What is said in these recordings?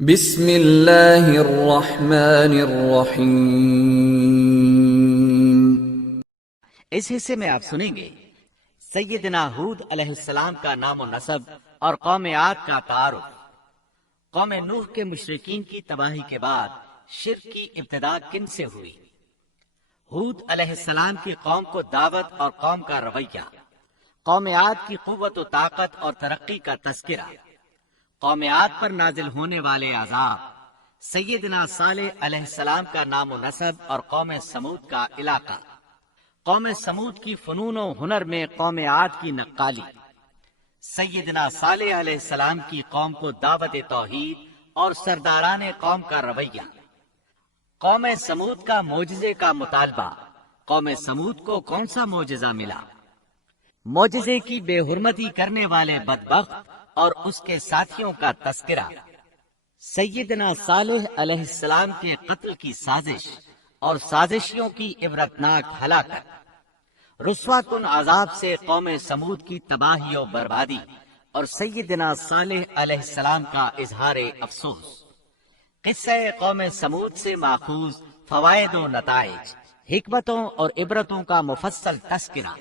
بسم اللہ الرحمن الرحیم۔ اس حصے میں آپ سنیں گے سیدنا ہود علیہ السلام کا نام و نسب اور قوم عاد کا تعارف، قوم نوح کے مشرکین کی تباہی کے بعد شرک کی ابتدا کن سے ہوئی، ہود علیہ السلام کی قوم کو دعوت اور قوم کا رویہ، قوم عاد کی قوت و طاقت اور ترقی کا تذکرہ، قوم عاد پر نازل ہونے والے عذاب، سیدنا صالح علیہ السلام کا نام و نسب اور قوم سمود کا علاقہ، قوم سمود کی فنون و ہنر میں قوم عاد کی نقالی، سیدنا صالح علیہ السلام کی قوم کو دعوت توحید اور سرداران قوم کا رویہ، قوم سمود کا معجزے کا مطالبہ، قوم سمود کو کون سا معجزہ ملا، معجزے کی بے حرمتی کرنے والے بدبخت اور اس کے ساتھیوں کا تذکرہ، سیدنا صالح علیہ السلام کے قتل کی سازش اور سازشیوں کی عبرتناک ہلاکت، رسوا کن عذاب سے قوم سمود کی تباہی و بربادی اور سیدنا صالح علیہ السلام کا اظہار افسوس، قصہ قوم سمود سے ماخوذ فوائد و نتائج، حکمتوں اور عبرتوں کا مفصل تذکرہ۔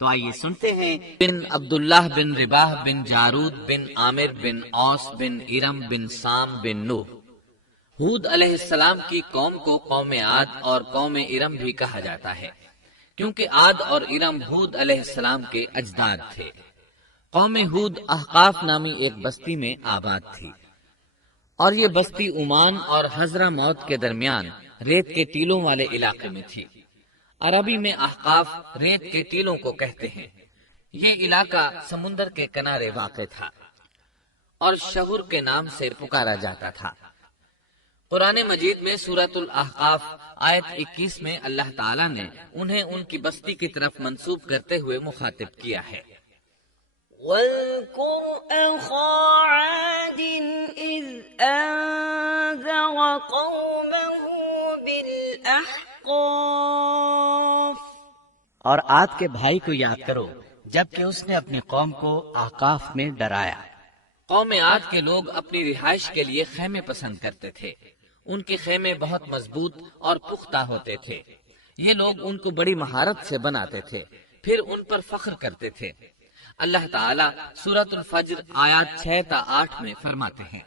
تو آئیے سنتے ہیں بن عبداللہ بن رباح بن جارود بن عامر بن اوس بن ارم بن سام بن نوح۔ ہود علیہ السلام کی قوم کو قوم عاد اور قوم ارم بھی کہا جاتا ہے، کیونکہ عاد اور ارم ہود علیہ السلام کے اجداد تھے۔ قوم ہود احقاف نامی ایک بستی میں آباد تھی، اور یہ بستی عمان اور حضرہ موت کے درمیان ریت کے ٹیلوں والے علاقے میں تھی۔ عربی میں احقاف ریت کے ٹیلوں کو کہتے ہیں۔ یہ علاقہ سمندر کے کنارے واقع تھا اور شہر کے نام سے پکارا جاتا تھا۔ قرآن مجید میں سورۃ الاحقاف آیت 21 میں اللہ تعالیٰ نے انہیں ان کی بستی کی طرف منسوب کرتے ہوئے مخاطب کیا ہے۔ وَاذْكُرْ أَخَا عَادٍ إِذْ أَنذَرَ قَوْمَهُ بِالْأَحْقَافِ۔ اور عاد کے بھائی کو یاد کرو جبکہ اس نے اپنی قوم کو احقاف میں ڈرایا۔ قوم عاد کے لوگ اپنی رہائش کے لیے خیمے پسند کرتے تھے۔ ان کے خیمے بہت مضبوط اور پختہ ہوتے تھے۔ یہ لوگ ان کو بڑی مہارت سے بناتے تھے، پھر ان پر فخر کرتے تھے۔ اللہ تعالیٰ سورۃ الفجر آیات 6 تا 8 میں فرماتے ہیں،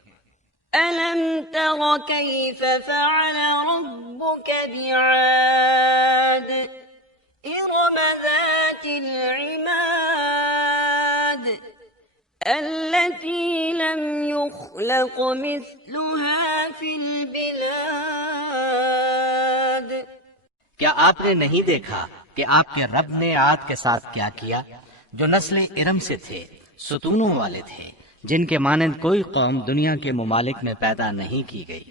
أَلَمْ تَرَ كَيْفَ فَعَلَ رَبُّكَ بِعَادٍ إِرَمَ ذَاتِ الْعِمَادِ الَّتِي لَمْ يُخْلَقْ مِثْلُهَا فِي الْبِلَادِ۔ کیا آپ نے نہیں دیکھا کہ آپ کے رب نے عاد کے ساتھ کیا کیا، جو نسل ارم سے تھے، ستونوں والے تھے، جن کے مانند کوئی قوم دنیا کے ممالک میں پیدا نہیں کی گئی۔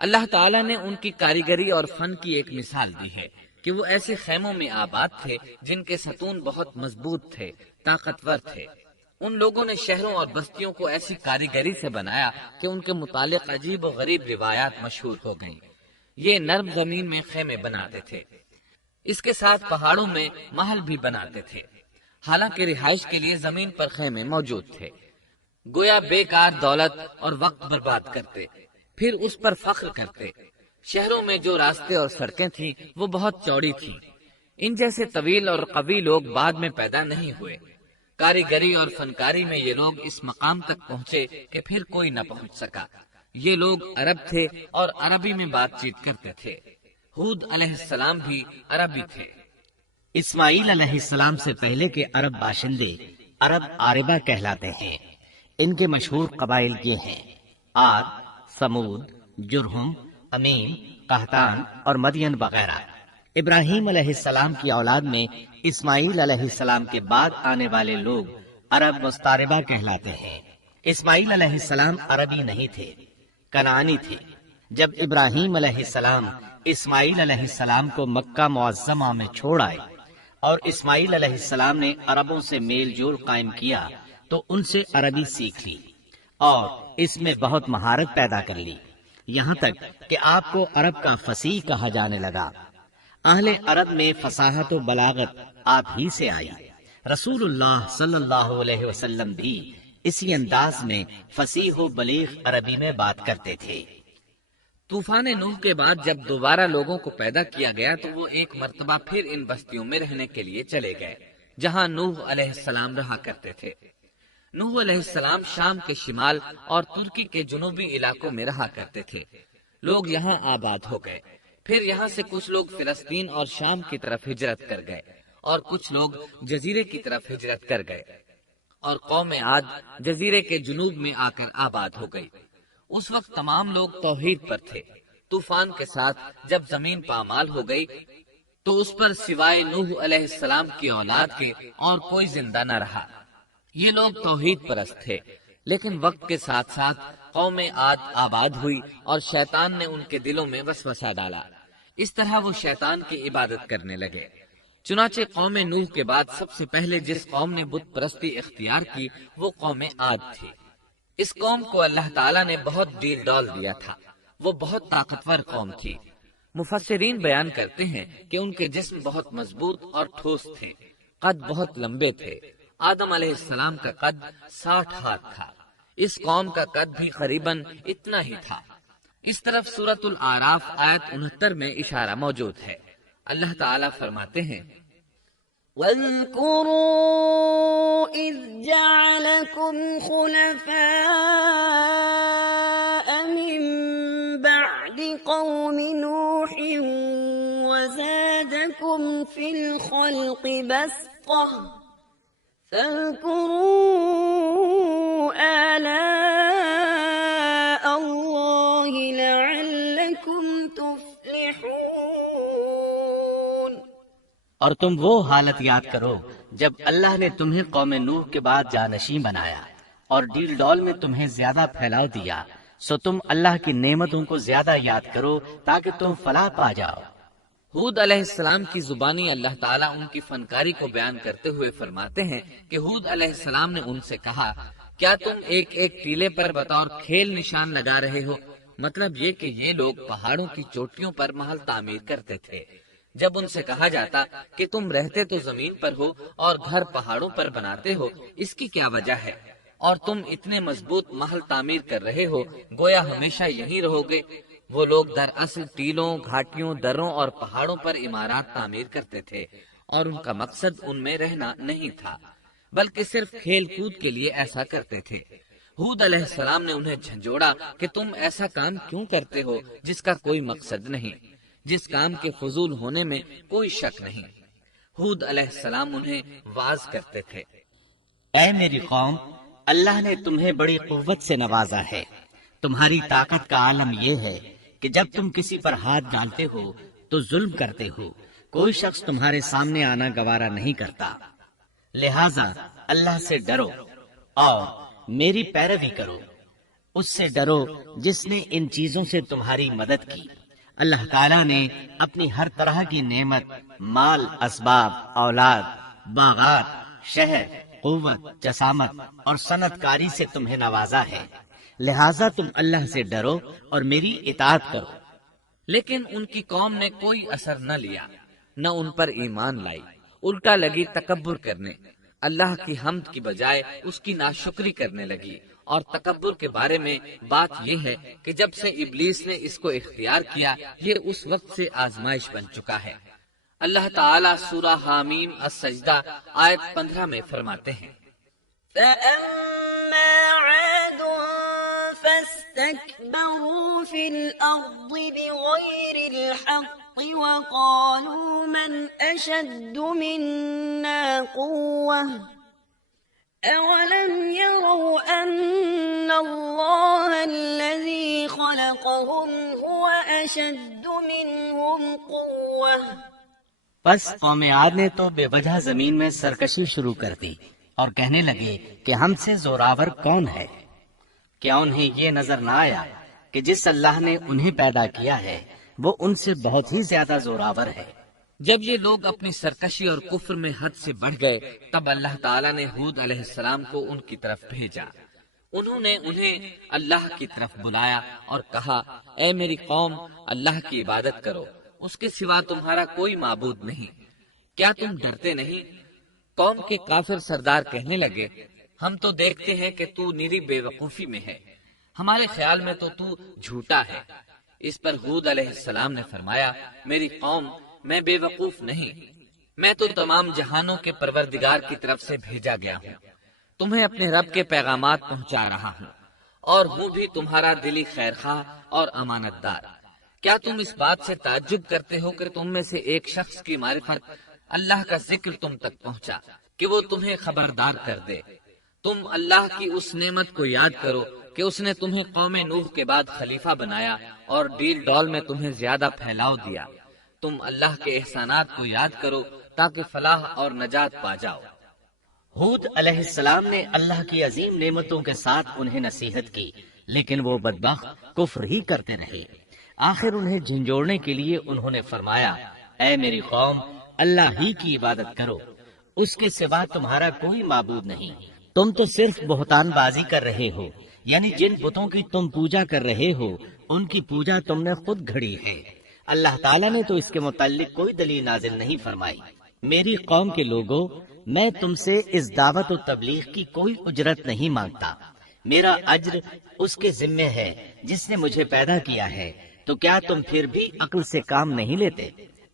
اللہ تعالیٰ نے ان کی کاریگری اور فن کی ایک مثال دی ہے کہ وہ ایسے خیموں میں آباد تھے جن کے ستون بہت مضبوط تھے، طاقتور تھے۔ ان لوگوں نے شہروں اور بستیوں کو ایسی کاریگری سے بنایا کہ ان کے متعلق عجیب و غریب روایات مشہور ہو گئیں۔ یہ نرم زمین میں خیمے بناتے تھے، اس کے ساتھ پہاڑوں میں محل بھی بناتے تھے۔ حالانکہ رہائش کے لیے زمین پر خیمے موجود تھے، گویا بیکار دولت اور وقت برباد کرتے، پھر اس پر فخر کرتے۔ شہروں میں جو راستے اور سڑکیں تھیں وہ بہت چوڑی تھیں۔ ان جیسے طویل اور قوی لوگ بعد میں پیدا نہیں ہوئے۔ کاریگری اور فنکاری میں یہ لوگ اس مقام تک پہنچے کہ پھر کوئی نہ پہنچ سکا۔ یہ لوگ عرب تھے اور عربی میں بات چیت کرتے تھے۔ ہود علیہ السلام بھی عربی تھے۔ اسماعیل علیہ السلام سے پہلے کے عرب باشندے عرب عاربہ کہلاتے ہیں۔ ان کے مشہور قبائل یہ ہیں: عاد، سمود، جرہم، امین، قحطان اور مدین وغیرہ۔ ابراہیم علیہ السلام کی اولاد میں اسماعیل علیہ السلام کے بعد آنے والے لوگ عرب مستعربہ کہلاتے ہیں۔ اسماعیل علیہ السلام عربی نہیں تھے، کنعانی تھے۔ جب ابراہیم علیہ السلام اسماعیل علیہ السلام کو مکہ معظمہ میں چھوڑ آئے اور اسماعیل علیہ السلام نے عربوں سے میل جول قائم کیا تو ان سے عربی سیکھ لی اور اس میں بہت مہارت پیدا کر لی، یہاں تک کہ آپ کو عرب کا فصیح کہا جانے لگا۔ اہل عرب میں فصاحت و بلاغت آپ ہی سے آئی۔ رسول اللہ صلی اللہ علیہ وسلم بھی اسی انداز میں فصیح و بلیغ عربی میں بات کرتے تھے۔ طوفان نوح کے بعد جب دوبارہ لوگوں کو پیدا کیا گیا تو وہ ایک مرتبہ پھر ان بستیوں میں رہنے کے لیے چلے گئے جہاں نوح علیہ السلام رہا کرتے تھے۔ نوح علیہ السلام شام کے شمال اور ترکی کے جنوبی علاقوں میں رہا کرتے تھے۔ لوگ یہاں آباد ہو گئے، پھر یہاں سے کچھ لوگ فلسطین اور شام کی طرف ہجرت کر گئے اور کچھ لوگ جزیرے کی طرف ہجرت کر گئے، اور قوم عاد جزیرے کے جنوب میں آ کر آباد ہو گئی۔ اس وقت تمام لوگ توحید پر تھے۔ طوفان کے ساتھ جب زمین پامال ہو گئی تو اس پر سوائے نوح علیہ السلام کی اولاد کے اور کوئی زندہ نہ رہا۔ یہ لوگ توحید پرست تھے، لیکن وقت کے ساتھ ساتھ قوم عاد آباد ہوئی اور شیطان نے ان کے دلوں میں وسوسہ ڈالا۔ اس طرح وہ شیطان کی عبادت کرنے لگے۔ چنانچہ قوم نوح کے بعد سب سے پہلے جس قوم نے بت پرستی اختیار کی وہ قوم عاد تھی۔ اس قوم کو اللہ تعالیٰ نے بہت ڈیل ڈال دیا تھا، وہ بہت طاقتور قوم تھی۔ مفسرین بیان کرتے ہیں کہ ان کے جسم بہت مضبوط اور ٹھوس تھے، قد بہت لمبے تھے۔ آدم علیہ السلام کا قد 60 ہاتھ تھا، اس قوم کا قد بھی قریباً اتنا ہی تھا۔ اس طرف سورۃ الاعراف آیت 69 میں اشارہ موجود ہے۔ اللہ تعالیٰ فرماتے ہیں واذكروا إذ جعلكم خلفاء من بعد قوم نوح وزادكم في الخلق بسطة فاذكروا آلاء الله لعلكم تفلحون۔ اور تم وہ حالت یاد کرو جب اللہ نے تمہیں قوم نوح کے بعد جانشین بنایا اور ڈیل ڈول میں تمہیں زیادہ پھیلاؤ دیا، سو تم اللہ کی نعمتوں کو زیادہ یاد کرو تاکہ تم فلاح پا جاؤ۔ ہود علیہ السلام کی زبانی اللہ تعالیٰ ان کی فنکاری کو بیان کرتے ہوئے فرماتے ہیں کہ ہود علیہ السلام نے ان سے کہا، کیا تم ایک ایک ٹیلے پر بطور کھیل نشان لگا رہے ہو؟ مطلب یہ کہ یہ لوگ پہاڑوں کی چوٹیوں پر محل تعمیر کرتے تھے۔ جب ان سے کہا جاتا کہ تم رہتے تو زمین پر ہو اور گھر پہاڑوں پر بناتے ہو، اس کی کیا وجہ ہے؟ اور تم اتنے مضبوط محل تعمیر کر رہے ہو، گویا ہمیشہ یہیں رہو گے۔ وہ لوگ دراصل ٹیلوں، گھاٹیوں، دروں اور پہاڑوں پر عمارات تعمیر کرتے تھے، اور ان کا مقصد ان میں رہنا نہیں تھا، بلکہ صرف کھیل کود کے لیے ایسا کرتے تھے۔ ہود علیہ السلام نے انہیں جھنجھوڑا کہ تم ایسا کام کیوں کرتے ہو جس کا کوئی مقصد نہیں، جس کام کے فضول ہونے میں کوئی شک نہیں۔ ہود علیہ السلام انہیں واعظ کرتے تھے، اے میری قوم، اللہ نے تمہیں بڑی قوت سے نوازا ہے۔ تمہاری طاقت کا عالم یہ ہے کہ جب تم کسی پر ہاتھ ڈالتے ہو تو ظلم کرتے ہو، کوئی شخص تمہارے سامنے آنا گوارا نہیں کرتا۔ لہذا اللہ سے ڈرو اور میری پیروی کرو، اس سے ڈرو جس نے ان چیزوں سے تمہاری مدد کی۔ اللہ تعالیٰ نے اپنی ہر طرح کی نعمت، مال، اسباب، اولاد، باغات، شہر، قوت، جسامت اور صنعت کاری سے تمہیں نوازا ہے، لہٰذا تم اللہ سے ڈرو اور میری اطاعت کرو۔ لیکن ان کی قوم نے کوئی اثر نہ لیا، نہ ان پر ایمان لائی، الٹا لگی تکبر کرنے، اللہ کی حمد کی بجائے اس کی ناشکری کرنے لگی۔ اور تکبر کے بارے میں بات یہ ہے کہ جب سے ابلیس نے اس کو اختیار کیا، یہ اس وقت سے آزمائش بن چکا ہے۔ اللہ تعالیٰ سورہ حامیم السجدہ آیت 15 میں فرماتے ہیں، فَأَمَّا عَادٌ فَاسْتَكْبَرُوا فِي الْأَرْضِ بِغَيْرِ الْحَقِّ وَقَالُوا مَنْ أَشَدُّ مِنَّا قُوَّةً أَوَلَمْ يَرَوْا أَنَّ اللَّهَ الَّذِي خَلَقَهُمْ هُوَ أَشَدُّ مِنْهُمْ قُوَّةً۔ پس قوم عاد نے تو بے وجہ زمین میں سرکشی شروع کر دی اور کہنے لگے کہ ہم سے زوراور کون ہے؟ کیا انہیں یہ نظر نہ آیا کہ جس اللہ نے انہیں پیدا کیا ہے وہ ان سے بہت ہی زیادہ زوراور ہے؟ جب یہ لوگ اپنی سرکشی اور کفر میں حد سے بڑھ گئے، تب اللہ تعالیٰ نے ہود علیہ السلام کو ان کی طرف بھیجا۔ انہوں نے انہیں اللہ کی طرف بلایا اور کہا، اے میری قوم، اللہ کی عبادت کرو، اس کے سوا تمہارا کوئی معبود نہیں۔ کیا تم ڈرتے نہیں؟ قوم کے کافر سردار کہنے لگے، ہم تو دیکھتے ہیں کہ تو نیری بے وقوفی میں ہے، ہمارے خیال میں تو جھوٹا ہے۔ اس پر ہود علیہ السلام نے فرمایا، میری قوم، میں بے وقوف نہیں، میں تو تمام جہانوں کے پروردگار کی طرف سے بھیجا گیا ہوں، تمہیں اپنے رب کے پیغامات پہنچا رہا ہوں، اور ہوں بھی تمہارا دلی خیرخواہ اور امانت دار۔ کیا تم اس بات سے تعجب کرتے ہو کہ تم میں سے ایک شخص کی معرفت، اللہ کا ذکر تم تک پہنچا کہ وہ تمہیں خبردار کر دے؟ تم اللہ کی اس نعمت کو یاد کرو کہ اس نے تمہیں قوم نوح کے بعد خلیفہ بنایا اور ڈیل ڈول میں تمہیں زیادہ پھیلاؤ دیا۔ تم اللہ کے احسانات کو یاد کرو تاکہ فلاح اور نجات پا جاؤ۔ ہود علیہ السلام نے اللہ کی عظیم نعمتوں کے ساتھ انہیں نصیحت کی، لیکن وہ بدبخت کفر ہی کرتے رہے۔ آخر انہیں جھنجھوڑنے کے لیے انہوں نے فرمایا، اے میری قوم، اللہ ہی کی عبادت کرو، اس کے سوا تمہارا کوئی معبود نہیں۔ تم تو صرف بہتان بازی کر رہے ہو، یعنی جن بتوں کی تم پوجا کر رہے ہو ان کی پوجا تم نے خود گھڑی ہے، اللہ تعالیٰ نے تو اس کے متعلق کوئی دلیل نازل نہیں فرمائی۔ میری قوم کے لوگوں، میں تم سے اس دعوت و تبلیغ کی کوئی اجرت نہیں مانگتا، میرا اجر اس کے ذمے ہے جس نے مجھے پیدا کیا ہے، تو کیا تم پھر بھی عقل سے کام نہیں لیتے؟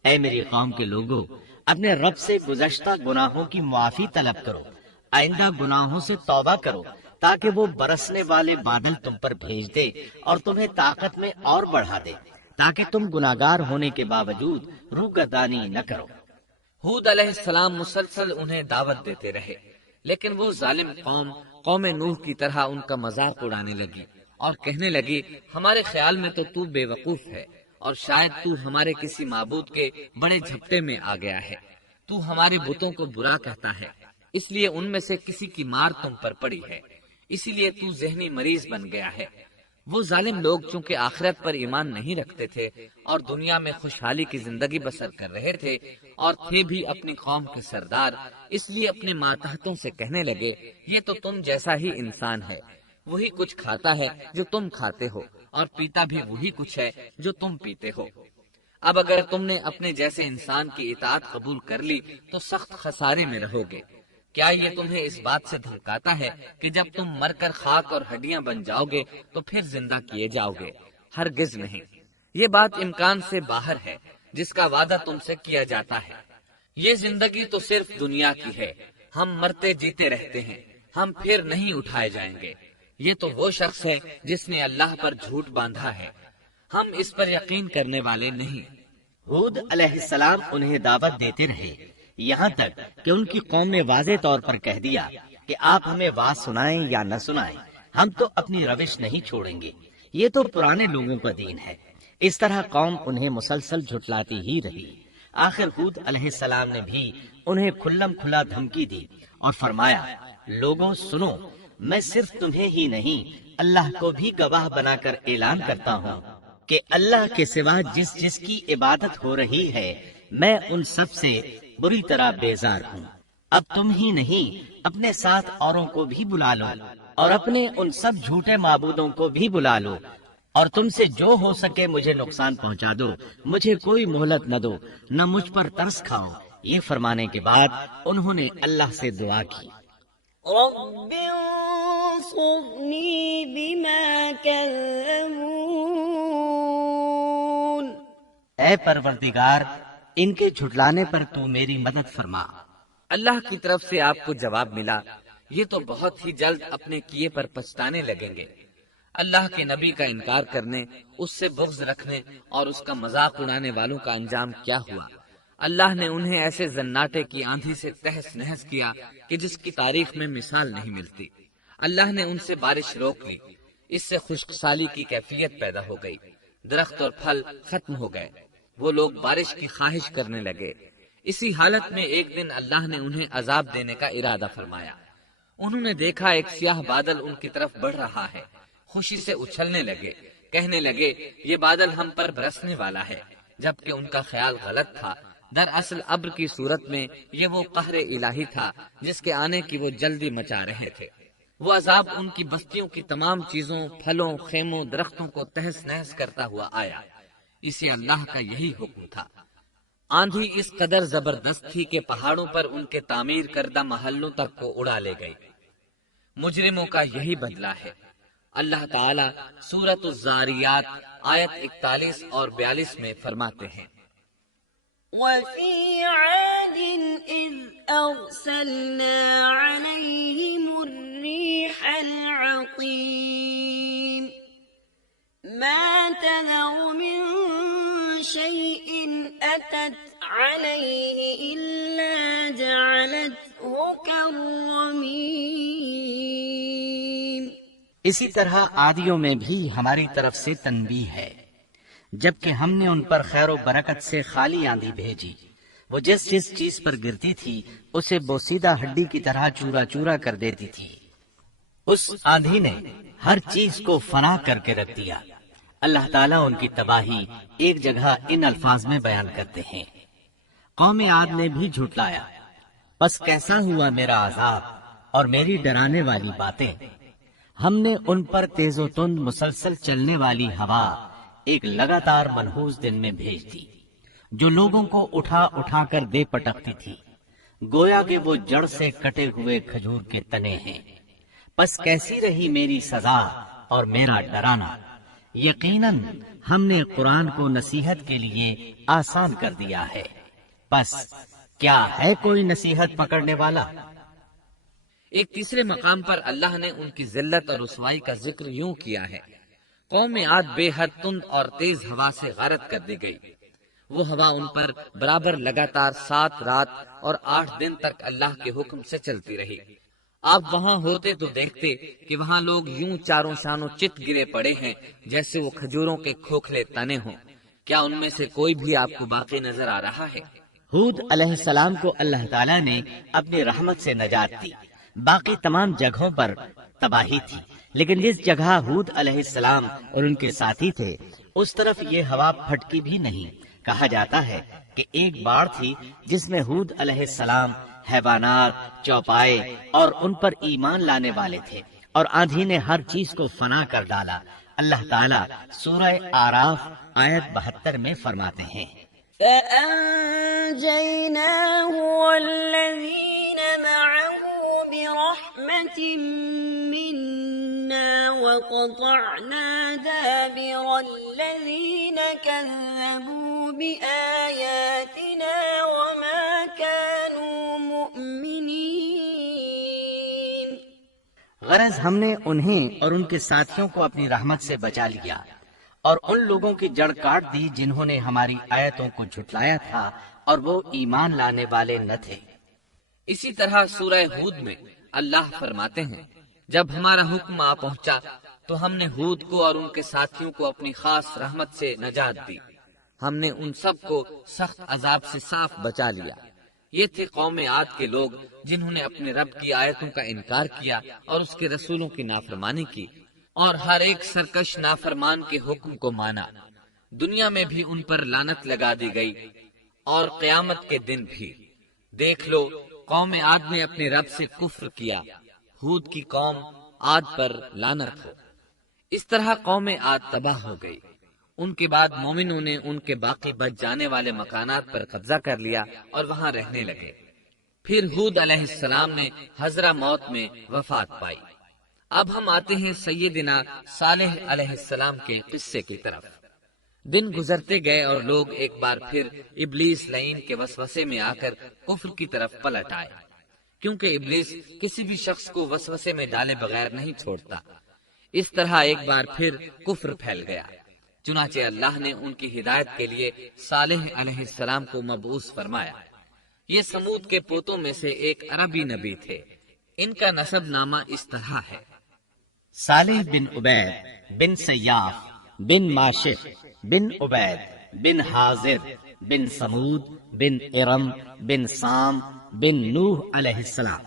اے میری قوم کے لوگوں، اپنے رب سے گزشتہ گناہوں کی معافی طلب کرو، آئندہ گناہوں سے توبہ کرو تاکہ وہ برسنے والے بادل تم پر بھیج دے اور تمہیں طاقت میں اور بڑھا دے، تاکہ تم گناہگار ہونے کے باوجود روگردانی نہ کرو۔ ہود علیہ السلام مسلسل انہیں دعوت دیتے رہے، لیکن وہ ظالم قوم نوح کی طرح ان کا مذاق اڑانے لگی اور کہنے لگی، ہمارے خیال میں تو بے وقوف ہے اور شاید تو ہمارے کسی معبود کے بڑے جھپٹے میں آ گیا ہے، تو ہمارے بتوں کو برا کہتا ہے، اس لیے ان میں سے کسی کی مار تم پر پڑی ہے، اسی لیے تو ذہنی مریض بن گیا ہے۔ وہ ظالم لوگ چونکہ آخرت پر ایمان نہیں رکھتے تھے اور دنیا میں خوشحالی کی زندگی بسر کر رہے تھے اور تھے بھی اپنی قوم کے سردار، اس لیے اپنے ماتحتوں سے کہنے لگے، یہ تو تم جیسا ہی انسان ہے، وہی کچھ کھاتا ہے جو تم کھاتے ہو اور پیتا بھی وہی کچھ ہے جو تم پیتے ہو۔ اب اگر تم نے اپنے جیسے انسان کی اطاعت قبول کر لی تو سخت خسارے میں رہو گے۔ کیا یہ تمہیں اس بات سے دھمکاتا ہے کہ جب تم مر کر خاک اور ہڈیاں بن جاؤ گے تو پھر زندہ کیے جاؤ گے؟ ہرگز نہیں، یہ بات امکان سے باہر ہے جس کا وعدہ تم سے کیا جاتا ہے۔ یہ زندگی تو صرف دنیا کی ہے، ہم مرتے جیتے رہتے ہیں، ہم پھر نہیں اٹھائے جائیں گے۔ یہ تو وہ شخص ہے جس نے اللہ پر جھوٹ باندھا ہے، ہم اس پر یقین کرنے والے نہیں۔ ہود علیہ السلام انہیں دعوت دیتے رہے یہاں تک کہ ان کی قوم نے واضح طور پر کہہ دیا کہ آپ ہمیں واز سنائیں یا نہ سنائیں، ہم تو اپنی روش نہیں چھوڑیں گے، یہ تو پرانے لوگوں کا دین ہے۔ اس طرح قوم انہیں مسلسل جھٹلاتی ہی رہی۔ آخر ہود علیہ السلام نے بھی انہیں کھلم کھلا دھمکی دی اور فرمایا، لوگوں سنو، میں صرف تمہیں ہی نہیں اللہ کو بھی گواہ بنا کر اعلان کرتا ہوں کہ اللہ کے سوا جس جس کی عبادت ہو رہی ہے میں ان سب سے بری طرح بیزار ہوں۔ اب تم ہی نہیں اپنے ساتھ اوروں کو بھی بلا لو اور اپنے ان سب جھوٹے معبودوں کو بھی بلا لو، اور تم سے جو ہو سکے مجھے نقصان پہنچا دو، مجھے کوئی مہلت نہ دو، نہ مجھ پر ترس کھاؤ۔ یہ فرمانے کے بعد انہوں نے اللہ سے دعا کی، رب انصرنی بما کذبون، اے پروردگار ان کے جھٹلانے پر تو میری مدد فرما۔ اللہ کی طرف سے آپ کو جواب ملا، یہ تو بہت ہی جلد اپنے کیے پر پچھتانے لگیں گے۔ اللہ کے نبی کا انکار کرنے، اس سے بغض رکھنے اور اس کا مذاق اڑانے والوں کا انجام کیا ہوا؟ اللہ نے انہیں ایسے زناٹے کی آندھی سے تہس نہس کیا کہ جس کی تاریخ میں مثال نہیں ملتی۔ اللہ نے ان سے بارش روک لی، اس سے خشک سالی کی کیفیت پیدا ہو گئی، درخت اور پھل ختم ہو گئے، وہ لوگ بارش کی خواہش کرنے لگے۔ اسی حالت میں ایک دن اللہ نے انہیں عذاب دینے کا ارادہ فرمایا۔ انہوں نے دیکھا ایک سیاہ بادل ان کی طرف بڑھ رہا ہے، خوشی سے اچھلنے لگے، کہنے لگے یہ بادل ہم پر برسنے والا ہے، جبکہ ان کا خیال غلط تھا۔ دراصل ابر کی صورت میں یہ وہ قہر الہی تھا جس کے آنے کی وہ جلدی مچا رہے تھے۔ وہ عذاب ان کی بستیوں کی تمام چیزوں، پھلوں، خیموں، درختوں کو تہس نہس کرتا ہوا آیا۔ اسے اللہ کا یہی حکم تھا۔ آندھی اس قدر زبردست تھی کہ پہاڑوں پر ان کے تعمیر کردہ محلوں تک کو اڑا لے گئی۔ مجرموں کا یہی بدلہ ہے۔ اللہ تعالیٰ سورۃ الزاریات آیت 41 اور 42 میں فرماتے ہیں، وفي عاد إذ أرسلنا عليهم الريح العقيم ما تذر من شيء أتت عليه إلا جعلته كالرميم۔ اسی طرح عادیوں میں بھی ہماری طرف سے تنبیہ ہے، جبکہ ہم نے ان پر خیر و برکت سے خالی آندھی بھیجی، وہ جس چیز پر گرتی تھی اسے بوسیدہ ہڈی کی طرح چورا چورا کر دیتی تھی۔ اس آندھی نے ہر چیز کو فنا کر کے رکھ دیا۔ اللہ تعالیٰ ان کی تباہی ایک جگہ ان الفاظ میں بیان کرتے ہیں، قوم عاد نے بھی جھٹلایا، پس کیسا ہوا میرا عذاب اور میری ڈرانے والی باتیں۔ ہم نے ان پر تیز و تند مسلسل چلنے والی ہوا ایک لگاتار منحوس دن میں بھیج دی، جو لوگوں کو اٹھا اٹھا کر دے پٹکتی تھی، گویا کہ وہ جڑ سے کٹے ہوئے کھجور کے تنے ہیں۔ پس کیسی رہی میری سزا اور میرا ڈرانا۔ یقیناً ہم نے قرآن کو نصیحت کے لیے آسان کر دیا ہے، پس کیا ہے کوئی نصیحت پکڑنے والا؟ ایک تیسرے مقام پر اللہ نے ان کی ذلت اور رسوائی کا ذکر یوں کیا ہے، قوم عاد بے حد تند اور تیز ہوا سے غارت کر دی گئی۔ وہ ہوا ان پر برابر لگاتار 7 رات اور 8 دن تک اللہ کے حکم سے چلتی رہی۔ آپ وہاں ہوتے تو دیکھتے کہ وہاں لوگ یوں چاروں شانوں چت گرے پڑے ہیں جیسے وہ کھجوروں کے کھوکھلے تنے ہوں۔ کیا ان میں سے کوئی بھی آپ کو باقی نظر آ رہا ہے؟ ہود علیہ السلام کو اللہ تعالیٰ نے اپنی رحمت سے نجات دی، باقی تمام جگہوں پر تباہی تھی، لیکن جس جگہ ہود علیہ السلام اور ان کے ساتھی تھے اس طرف یہ ہوا پھٹکی بھی نہیں۔ کہا جاتا ہے کہ ایک باڑ تھی جس میں ہود علیہ السلام، حیوانات، چوپائے اور ان پر ایمان لانے والے تھے، اور آندھی نے ہر چیز کو فنا کر ڈالا۔ اللہ تعالیٰ سورہ آراف آیت 72 میں فرماتے ہیں، فأنجيناه والذين معه برحمة منا وقطعنا دابر الذين كذبوا بآياتنا وما كانوا مؤمنين۔ غرض ہم نے انہیں اور ان کے ساتھیوں کو اپنی رحمت سے بچا لیا اور ان لوگوں کی جڑ کاٹ دی جنہوں نے ہماری آیتوں کو جھٹلایا تھا اور وہ ایمان لانے والے نہ تھے۔ اسی طرح سورہ ہود میں اللہ فرماتے ہیں، جب ہمارا حکم آ پہنچا تو ہم نے ہود کو اور ان کے ساتھیوں کو اپنی خاص رحمت سے نجات دی۔ ہم نے ان سب کو سخت عذاب سے صاف بچا لیا۔ یہ تھے قوم عاد کے لوگ جنہوں نے اپنے رب کی آیتوں کا انکار کیا اور اس کے رسولوں کی نافرمانی کی، اور ہر ایک سرکش نافرمان کے حکم کو مانا۔ دنیا میں بھی ان پر لعنت لگا دی گئی اور قیامت کے دن بھی۔ دیکھ لو، قوم عاد نے اپنے رب سے کفر کیا، ہود کی قوم عاد پر لعنت ہو۔ اس طرح قوم عاد تباہ ہو گئی۔ ان کے بعد مومنوں نے ان کے باقی بچ جانے والے مکانات پر قبضہ کر لیا اور وہاں رہنے لگے۔ پھر ہود علیہ السلام نے حضرہ موت میں وفات پائی۔ اب ہم آتے ہیں سیدنا صالح علیہ السلام کے قصے کی طرف۔ دن گزرتے گئے اور لوگ ایک بار پھر ابلیس لعین کے وسوسے میں آ کر کفر کی طرف پلٹ آئے، کیونکہ ابلیس کسی بھی شخص کو وسوسے میں ڈالے بغیر نہیں چھوڑتا۔ اس طرح ایک بار پھر کفر پھیل گیا، چنانچہ اللہ نے ان کی ہدایت کے لیے صالح علیہ السلام کو مبعوث فرمایا۔ یہ سمود کے پوتوں میں سے ایک عربی نبی تھے۔ ان کا نسب نامہ اس طرح ہے: صالح بن عبید بن سیاف بن ماشف بن عبید بن حاضر بن سمود بن ارم بن سام بن نوح علیہ السلام۔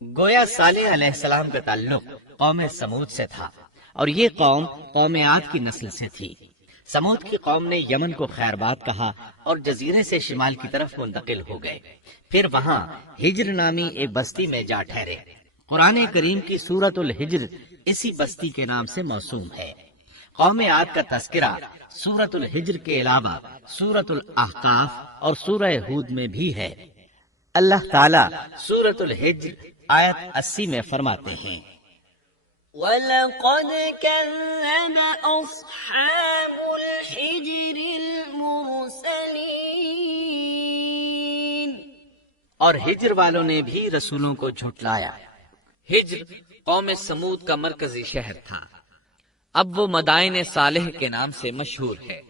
گویا صالح علیہ السلام کا تعلق قوم سمود سے تھا، اور یہ قوم عاد کی نسل سے تھی۔ سمود کی قوم نے یمن کو خیرباد کہا اور جزیرے سے شمال کی طرف منتقل ہو گئے، پھر وہاں ہجر نامی ایک بستی میں جا ٹھہرے۔ قرآن کریم کی سورۃ الحجر اسی بستی کے نام سے موسوم ہے۔ قوم عاد کا تذکرہ سورۃ الحجر کے علاوہ سورۃ الاحقاف اور سورہ ہود میں بھی ہے۔ اللہ تعالیٰ سورۃ الحجر آیت 80 میں فرماتے ہیں، وَلَقَدْ كَذَّبَ أَصْحَابُ الْحِجْرِ الْمُرْسَلِينَ، اور ہجر والوں نے بھی رسولوں کو جھٹلایا۔ ہجر قوم سمود کا مرکزی شہر تھا، اب وہ مدائن صالح کے نام سے مشہور ہے۔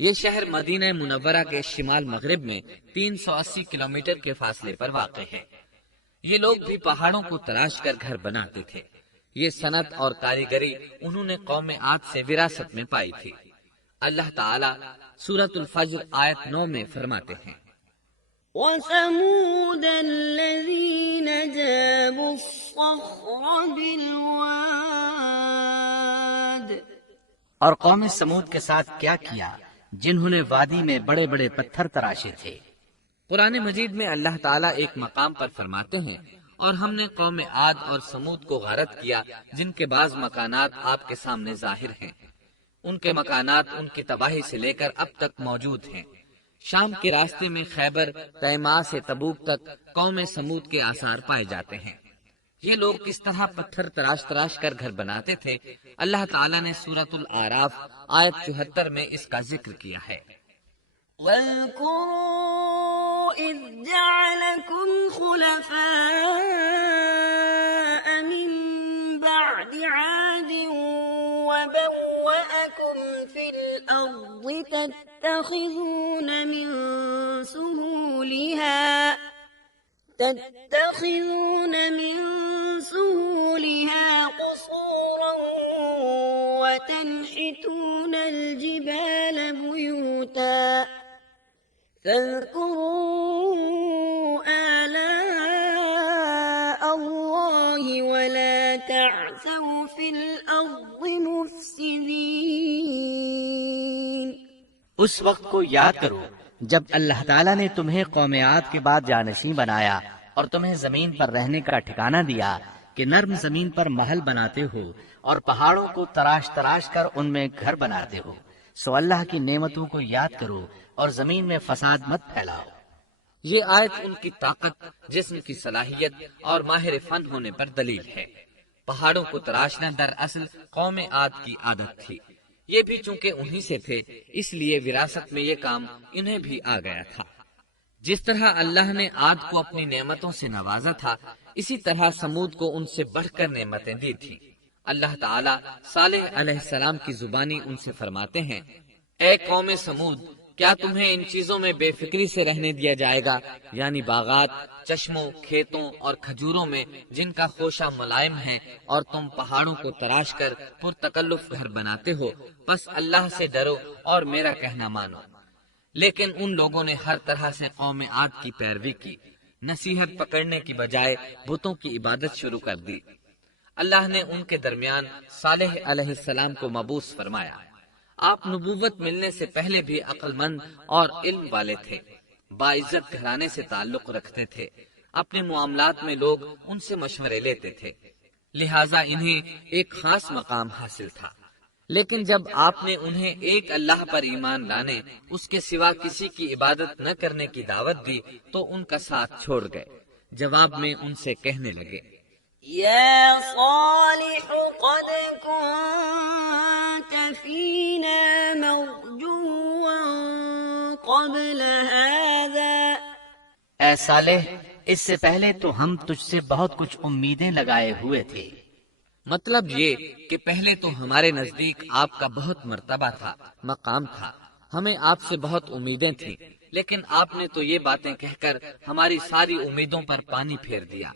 یہ شہر مدینہ منورہ کے شمال مغرب میں 380 کلومیٹر کے فاصلے پر واقع ہے۔ یہ لوگ بھی پہاڑوں کو تراش کر گھر بناتے تھے۔ یہ صنعت اور کاریگری انہوں نے قوم عاد سے وراثت میں پائی تھی۔ اللہ تعالیٰ سورۃ الفجر آیت 9 میں فرماتے ہیں، وَثَمُودَ الَّذِينَ جَابُوا الصَّخْرَ بِالْوَادِ، اور قوم سمود کے ساتھ کیا کیا جنہوں نے وادی میں بڑے بڑے پتھر تراشے تھے۔ قرآن مجید میں اللہ تعالیٰ ایک مقام پر فرماتے ہیں، اور ہم نے قوم عاد اور سمود کو غارت کیا جن کے بعض مکانات آپ کے سامنے ظاہر ہیں۔ ان کے مکانات ان کی تباہی سے لے کر اب تک موجود ہیں۔ شام کے راستے میں خیبر، تیما سے تبوک تک قوم سمود کے آثار پائے جاتے ہیں۔ یہ لوگ کس طرح پتھر تراش تراش کر گھر بناتے تھے، اللہ تعالیٰ نے سورۃ الاعراف آیت 74 میں اس کا ذکر کیا ہے۔ وَاذْكُرُوا إِذْ جَعَلَكُمْ خُلَفَاءَ مِنْ بَعْدِ عَادٍ وَبَوَّأَكُمْ فِي الْأَرْضِ تَتَّخِذُونَ مِنْ سُهُولِهَا قُصُورًا وَتَنْحِتُونَ الْجِبَالَ بُيُوتًا فاذكروا آلاء الله ولا تعثوا في الأرض مفسدين۔ اس وقت کو یاد کرو جب اللہ تعالیٰ نے تمہیں قوم عاد کے بعد جانشین بنایا اور تمہیں زمین پر رہنے کا ٹھکانہ دیا کہ نرم زمین پر محل بناتے ہو اور پہاڑوں کو تراش تراش کر ان میں گھر بناتے ہو۔ سو اللہ کی نعمتوں کو یاد کرو اور زمین میں فساد مت پھیلاؤ۔ یہ آیت ان کی طاقت، جسم کی صلاحیت اور ماہر فن ہونے پر دلیل ہے۔ پہاڑوں کو تراشنا دراصل قوم عاد کی عادت تھی۔ یہ بھی چونکہ انہی سے تھے، اس لیے وراثت میں یہ کام انہیں بھی آ گیا تھا۔ جس طرح اللہ نے عاد کو اپنی نعمتوں سے نوازا تھا، اسی طرح سمود کو ان سے بڑھ کر نعمتیں دی تھی۔ اللہ تعالیٰ صالح علیہ السلام کی زبانی ان سے فرماتے ہیں، اے قوم سمود، کیا تمہیں ان چیزوں میں بے فکری سے رہنے دیا جائے گا، یعنی باغات، چشموں، کھیتوں اور کھجوروں میں جن کا خوشہ ملائم ہے، اور تم پہاڑوں کو تراش کر پرتکلف گھر بناتے ہو، بس اللہ سے ڈرو اور میرا کہنا مانو۔ لیکن ان لوگوں نے ہر طرح سے قوم عاد کی پیروی کی، نصیحت پکڑنے کی بجائے بتوں کی عبادت شروع کر دی۔ اللہ نے ان کے درمیان صالح علیہ السلام کو مبعوث فرمایا۔ آپ نبوت ملنے سے پہلے بھی عقل مند اور علم والے تھے، باعزت گھرانے سے تعلق رکھتے تھے، اپنے معاملات میں لوگ ان سے مشورے لیتے تھے، لہٰذا انہیں ایک خاص مقام حاصل تھا۔ لیکن جب آپ نے انہیں ایک اللہ پر ایمان لانے، اس کے سوا کسی کی عبادت نہ کرنے کی دعوت دی تو ان کا ساتھ چھوڑ گئے۔ جواب میں ان سے کہنے لگے، يا صالح قد كنت فينا مرجوا قبل هذا، اے صالح، اس سے پہلے تو ہم تجھ سے بہت کچھ امیدیں لگائے ہوئے تھے۔ مطلب یہ کہ پہلے تو ہمارے نزدیک آپ کا بہت مرتبہ تھا، مقام تھا، ہمیں آپ سے بہت امیدیں تھیں، لیکن آپ نے تو یہ باتیں کہہ کر ہماری ساری امیدوں پر پانی پھیر دیا۔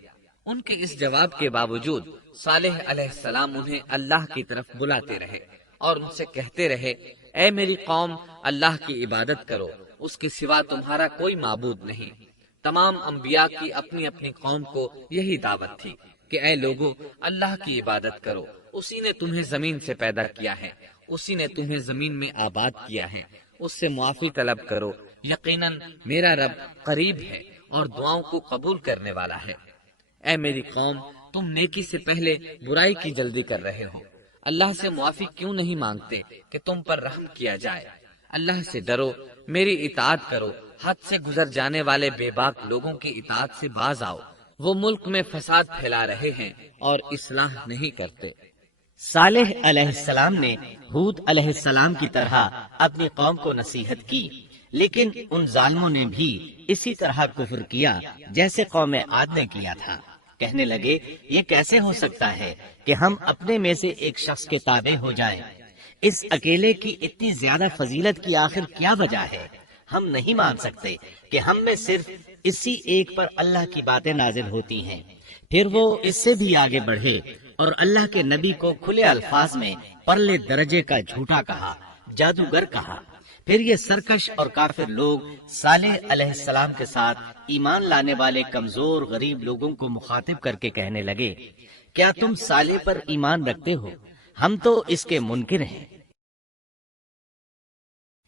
ان کے اس جواب کے باوجود صالح علیہ السلام انہیں اللہ کی طرف بلاتے رہے اور ان سے کہتے رہے، اے میری قوم، اللہ کی عبادت کرو، اس کے سوا تمہارا کوئی معبود نہیں۔ تمام انبیاء کی اپنی اپنی قوم کو یہی دعوت تھی کہ اے لوگو، اللہ کی عبادت کرو، اسی نے تمہیں زمین سے پیدا کیا ہے، اسی نے تمہیں زمین میں آباد کیا ہے، اس سے معافی طلب کرو، یقیناً میرا رب قریب ہے اور دعاؤں کو قبول کرنے والا ہے۔ اے میری قوم، تم نیکی سے پہلے برائی کی جلدی کر رہے ہو، اللہ سے معافی کیوں نہیں مانگتے کہ تم پر رحم کیا جائے؟ اللہ سے ڈرو، میری اطاعت کرو، حد سے گزر جانے والے بے باک لوگوں کی اطاعت سے باز آؤ، وہ ملک میں فساد پھیلا رہے ہیں اور اصلاح نہیں کرتے۔ صالح علیہ السلام نے ہود علیہ السلام کی طرح اپنی قوم کو نصیحت کی، لیکن ان ظالموں نے بھی اسی طرح کفر کیا جیسے قوم عاد نے کیا تھا۔ کہنے لگے یہ کیسے ہو سکتا ہے کہ ہم اپنے میں سے ایک شخص کے تابع ہو جائیں؟ اس اکیلے کی اتنی زیادہ فضیلت کی آخر کیا وجہ ہے؟ ہم نہیں مان سکتے کہ ہم میں صرف اسی ایک پر اللہ کی باتیں نازل ہوتی ہیں۔ پھر وہ اس سے بھی آگے بڑھے اور اللہ کے نبی کو کھلے الفاظ میں پرلے درجے کا جھوٹا کہا، جادوگر کہا۔ پھر یہ سرکش اور کافر لوگ صالح علیہ السلام کے ساتھ ایمان لانے والے کمزور غریب لوگوں کو مخاطب کر کے کہنے لگے، کیا تم صالح پر ایمان رکھتے ہو؟ ہم تو اس کے منکر ہیں۔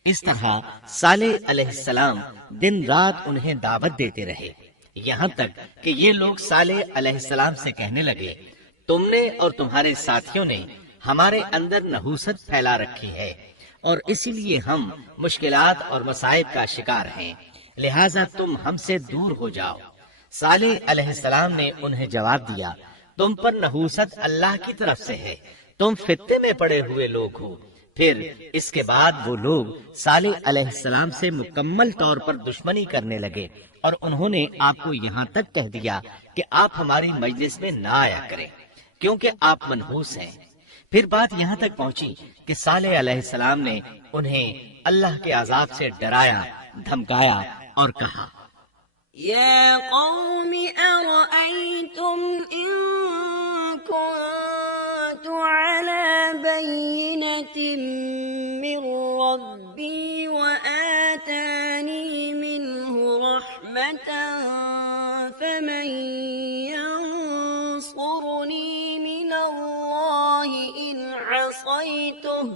اس طرح صالح علیہ السلام دن رات انہیں دعوت دیتے رہے، یہاں تک کہ یہ لوگ صالح علیہ السلام سے کہنے لگے، تم نے اور تمہارے ساتھیوں نے ہمارے اندر نحوست پھیلا رکھی ہے اور اسی لیے ہم مشکلات اور مصائب کا شکار ہیں، لہٰذا تم ہم سے دور ہو جاؤ۔ صالح علیہ السلام نے انہیں جواب دیا، تم پر نحوست اللہ کی طرف سے ہے، تم فتنے میں پڑے ہوئے لوگ ہو۔ پھر اس کے بعد وہ لوگ صالح علیہ السلام سے مکمل طور پر دشمنی کرنے لگے اور انہوں نے آپ کو یہاں تک کہہ دیا کہ آپ ہماری مجلس میں نہ آیا کریں کیونکہ آپ منحوس ہیں۔ پھر بات یہاں تک پہنچی کہ صالح علیہ السلام نے انہیں اللہ کے عذاب سے ڈرایا، دھمکایا اور کہا، يا قوم أرأيتم إن كنت على بينة من ربي وآتاني منه رحمة فمن ينصرني من الله إن عصيته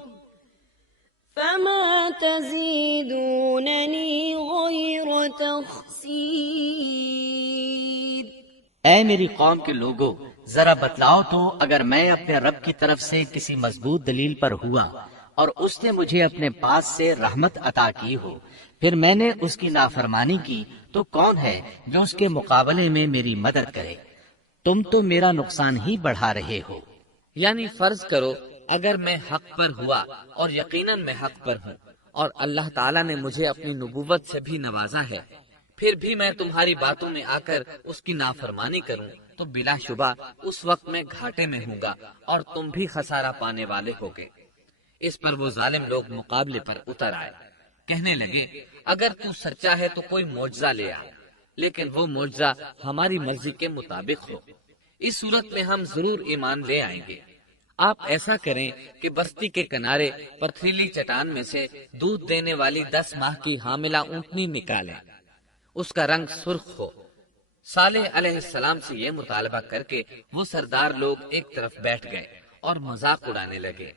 فما تزيدونني غير تخسير۔ اے میری قوم کے لوگوں، ذرا بتلاؤ تو اگر میں اپنے رب کی طرف سے کسی مضبوط دلیل پر ہوا اور اس نے مجھے اپنے پاس سے رحمت عطا کی ہو، پھر میں نے اس کی نافرمانی کی، تو کون ہے جو اس کے مقابلے میں میری مدد کرے؟ تم تو میرا نقصان ہی بڑھا رہے ہو۔ یعنی فرض کرو اگر میں حق پر ہوا اور یقیناً میں حق پر ہوں اور اللہ تعالیٰ نے مجھے اپنی نبوت سے بھی نوازا ہے، پھر بھی میں تمہاری باتوں میں آ کر اس کی نافرمانی کروں تو بلا شبہ اس وقت میں گھاٹے میں ہوں گا اور تم بھی خسارہ پانے والے ہوگے۔ اس پر وہ ظالم لوگ مقابلے پر اتر آئے، کہنے لگے اگر تو سچا ہے تو کوئی معجزہ لے آ، لیکن وہ معجزہ ہماری مرضی کے مطابق ہو، اس صورت میں ہم ضرور ایمان لے آئیں گے۔ آپ ایسا کریں کہ بستی کے کنارے پتھریلی چٹان میں سے دودھ دینے والی 10 ماہ کی حاملہ اونٹنی نکالیں، اس کا رنگ سرخ ہو۔ صالح علیہ السلام سے یہ مطالبہ کر کے وہ سردار لوگ ایک طرف بیٹھ گئے اور مذاق اڑانے لگے۔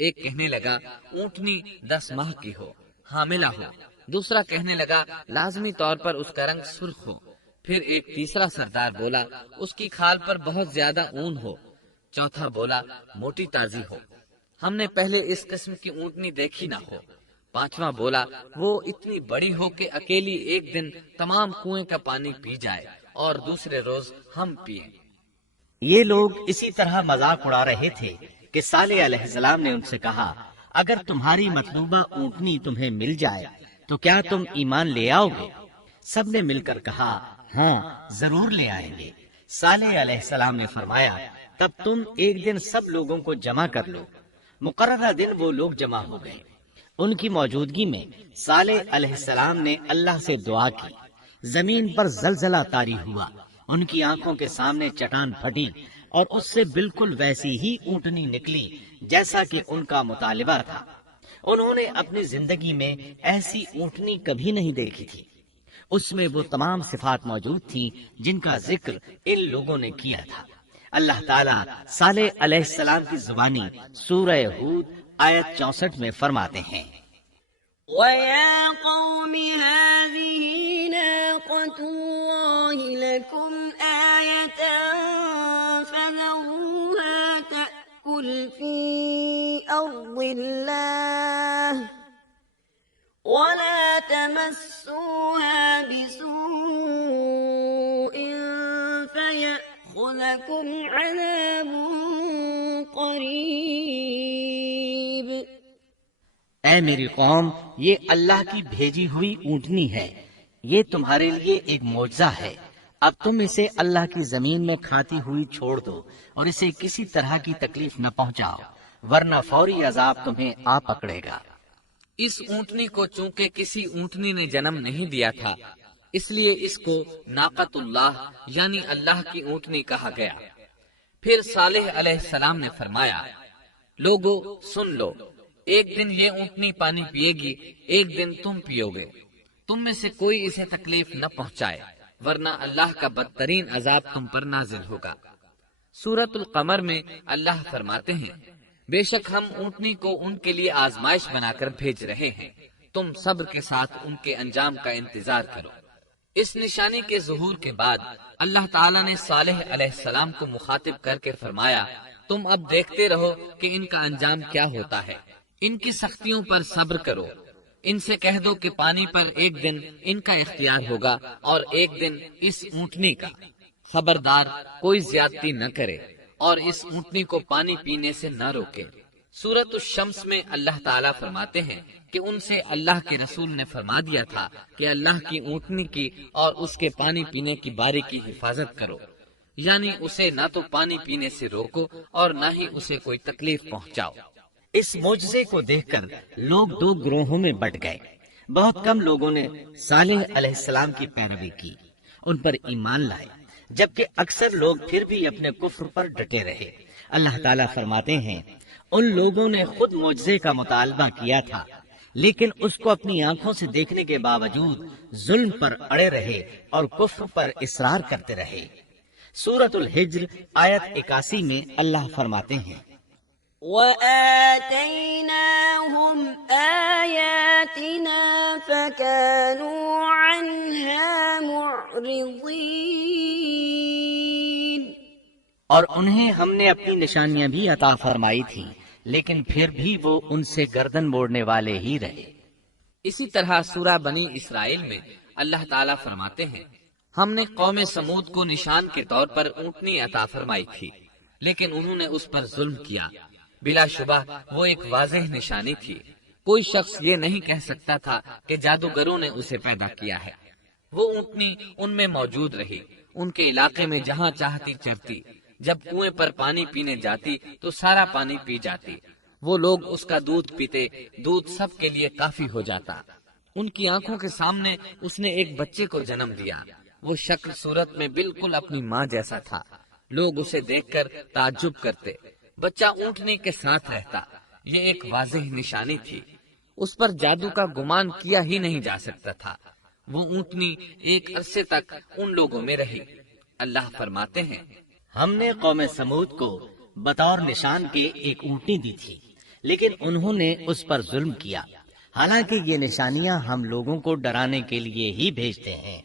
ایک کہنے لگا اونٹنی 10 ماہ کی ہو، حاملہ ہو، دوسرا کہنے لگا لازمی طور پر اس کا رنگ سرخ ہو، پھر ایک تیسرا سردار بولا اس کی کھال پر بہت زیادہ اون ہو، چوتھا بولا موٹی تازی ہو، ہم نے پہلے اس قسم کی اونٹنی دیکھی نہ ہو، پانچواں بولا وہ اتنی بڑی ہو کہ اکیلی ایک دن تمام کنویں کا پانی پی جائے اور دوسرے روز ہم پئیں۔ یہ لوگ اسی طرح مذاق اڑا رہے تھے کہ صالح علیہ السلام نے ان سے کہا، اگر تمہاری مطلوبہ اونٹنی تمہیں مل جائے تو کیا تم ایمان لے آؤ گے؟ سب نے مل کر کہا، ہاں ضرور لے آئیں گے۔ صالح علیہ السلام نے فرمایا، تب تم ایک دن سب لوگوں کو جمع کر لو۔ مقررہ دن وہ لوگ جمع ہو گئے۔ ان کی موجودگی میں صالح علیہ السلام نے اللہ سے دعا کی، زمین پر زلزلہ طاری ہوا، ان کی آنکھوں کے سامنے چٹان پھٹی اور اس سے بالکل ویسی ہی اونٹنی نکلی جیسا کہ ان کا مطالبہ تھا۔ انہوں نے اپنی زندگی میں ایسی اونٹنی کبھی نہیں دیکھی تھی۔ اس میں وہ تمام صفات موجود تھیں جن کا ذکر ان لوگوں نے کیا تھا۔ اللہ تعالیٰ صالح علیہ السلام کی زبانی سورہ ہود آیت 64 میں فرماتے ہیں، وَيَا قَوْمِ هَٰذِهِ نَاقَةُ اللَّهِ لَكُمْ آيَةً فَذَرُوهَا تَأْكُلْ فِي أَرْضِ اللَّهِ وَلَا تَمَسُّوهَا يأخذكم عذاب قريب. اے میری قوم، یہ اللہ کی بھیجی ہوئی اونٹنی ہے، یہ تمہارے لیے ایک معجزہ ہے. اب تم اسے اللہ کی زمین میں کھاتی ہوئی چھوڑ دو اور اسے کسی طرح کی تکلیف نہ پہنچاؤ، ورنہ فوری عذاب تمہیں آ پکڑے گا. اس اونٹنی کو چونکہ کسی اونٹنی نے جنم نہیں دیا تھا، اس لیے اس کو ناقۃ اللہ یعنی اللہ کی اونٹنی کہا گیا. پھر صالح علیہ السلام نے فرمایا، لوگو سن لو، ایک دن یہ اونٹنی پانی پیے گی، ایک دن تم پیو گے. تم میں سے کوئی اسے تکلیف نہ پہنچائے، ورنہ اللہ کا بدترین عذاب تم پر نازل ہوگا. سورۃ القمر میں اللہ فرماتے ہیں، بے شک ہم اونٹنی کو ان کے لیے آزمائش بنا کر بھیج رہے ہیں، تم صبر کے ساتھ ان کے انجام کا انتظار کرو. اس نشانی کے ظہور کے بعد اللہ تعالیٰ نے صالح علیہ السلام کو مخاطب کر کے فرمایا، تم اب دیکھتے رہو کہ ان کا انجام کیا ہوتا ہے، ان کی سختیوں پر صبر کرو. ان سے کہہ دو کہ پانی پر ایک دن ان کا اختیار ہوگا اور ایک دن اس اونٹنی کا. خبردار کوئی زیادتی نہ کرے اور اس اونٹنی کو پانی پینے سے نہ روکے. سورۃ الشمس میں اللہ تعالیٰ فرماتے ہیں کہ ان سے اللہ کے رسول نے فرما دیا تھا کہ اللہ کی اونٹنی کی اور اس کے پانی پینے کی باری کی حفاظت کرو، یعنی اسے نہ تو پانی پینے سے روکو اور نہ ہی اسے کوئی تکلیف پہنچاؤ. اس معجزے کو دیکھ کر لوگ دو گروہوں میں بٹ گئے. بہت کم لوگوں نے صالح علیہ السلام کی پیروی کی، ان پر ایمان لائے، جبکہ اکثر لوگ پھر بھی اپنے کفر پر ڈٹے رہے. اللہ تعالیٰ فرماتے ہیں، ان لوگوں نے خود معجزے کا مطالبہ کیا تھا، لیکن اس کو اپنی آنکھوں سے دیکھنے کے باوجود ظلم پر اڑے رہے اور کفر پر اصرار کرتے رہے. سورۃ الحجر آیت 81 میں اللہ فرماتے ہیں، وَآتَيْنَاهُمْ آيَاتِنَا فَكَانُوا عَنْهَا مُعْرِضِينَ. اور انہیں ہم نے اپنی نشانیاں بھی عطا فرمائی تھی، لیکن پھر بھی وہ ان سے گردن موڑنے والے ہی رہے. اسی طرح سورہ بنی اسرائیل میں اللہ تعالیٰ فرماتے ہیں، ہم نے قوم سمود کو نشان کے طور پر اونٹنی عطا فرمائی تھی، لیکن انہوں نے اس پر ظلم کیا. بلا شبہ وہ ایک واضح نشانی تھی. کوئی شخص یہ نہیں کہہ سکتا تھا کہ جادوگروں نے اسے پیدا کیا ہے. وہ اونٹنی ان میں موجود رہی، ان کے علاقے میں جہاں چاہتی چرتی. جب کنویں پر پانی پینے جاتی تو سارا پانی پی جاتی. وہ لوگ اس کا دودھ پیتے، دودھ سب کے لیے کافی ہو جاتا. ان کی آنکھوں کے سامنے اس نے ایک بچے کو جنم دیا. وہ شکل صورت میں بالکل اپنی ماں جیسا تھا. لوگ اسے دیکھ کر تعجب کرتے. بچہ اونٹنی کے ساتھ رہتا. یہ ایک واضح نشانی تھی. اس پر جادو کا گمان کیا ہی نہیں جا سکتا تھا. وہ اونٹنی ایک عرصے تک ان لوگوں میں رہی. اللہ فرماتے ہیں، ہم نے قوم سمود کو بطور نشان کے ایک اونٹنی دی تھی، لیکن انہوں نے اس پر ظلم کیا. حالانکہ یہ نشانیاں ہم لوگوں کو ڈرانے کے لیے ہی بھیجتے ہیں.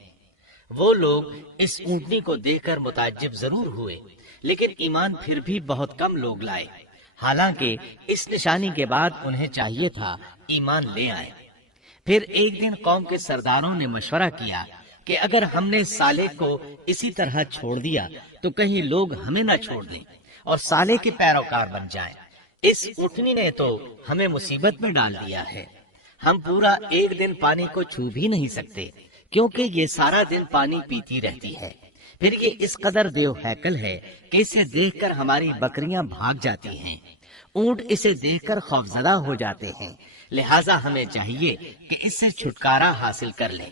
وہ لوگ اس اونٹنی کو دیکھ کر متعجب ضرور ہوئے، لیکن ایمان پھر بھی بہت کم لوگ لائے. حالانکہ اس نشانی کے بعد انہیں چاہیے تھا ایمان لے آئے. پھر ایک دن قوم کے سرداروں نے مشورہ کیا کہ اگر ہم نے صالح کو اسی طرح چھوڑ دیا تو کہیں لوگ ہمیں نہ چھوڑ دیں اور صالح کے پیروکار بن جائیں. اس اونٹنی نے تو ہمیں مصیبت میں ڈال دیا ہے. ہم پورا ایک دن پانی کو چھو بھی نہیں سکتے، کیونکہ یہ سارا دن پانی پیتی رہتی ہے. پھر یہ اس قدر دیو ہیکل ہے کہ اسے دیکھ کر ہماری بکریاں بھاگ جاتی ہیں. اونٹ اسے دیکھ کر خوفزدہ ہو جاتے ہیں. لہٰذا ہمیں چاہیے کہ اس سے چھٹکارا حاصل کر لیں.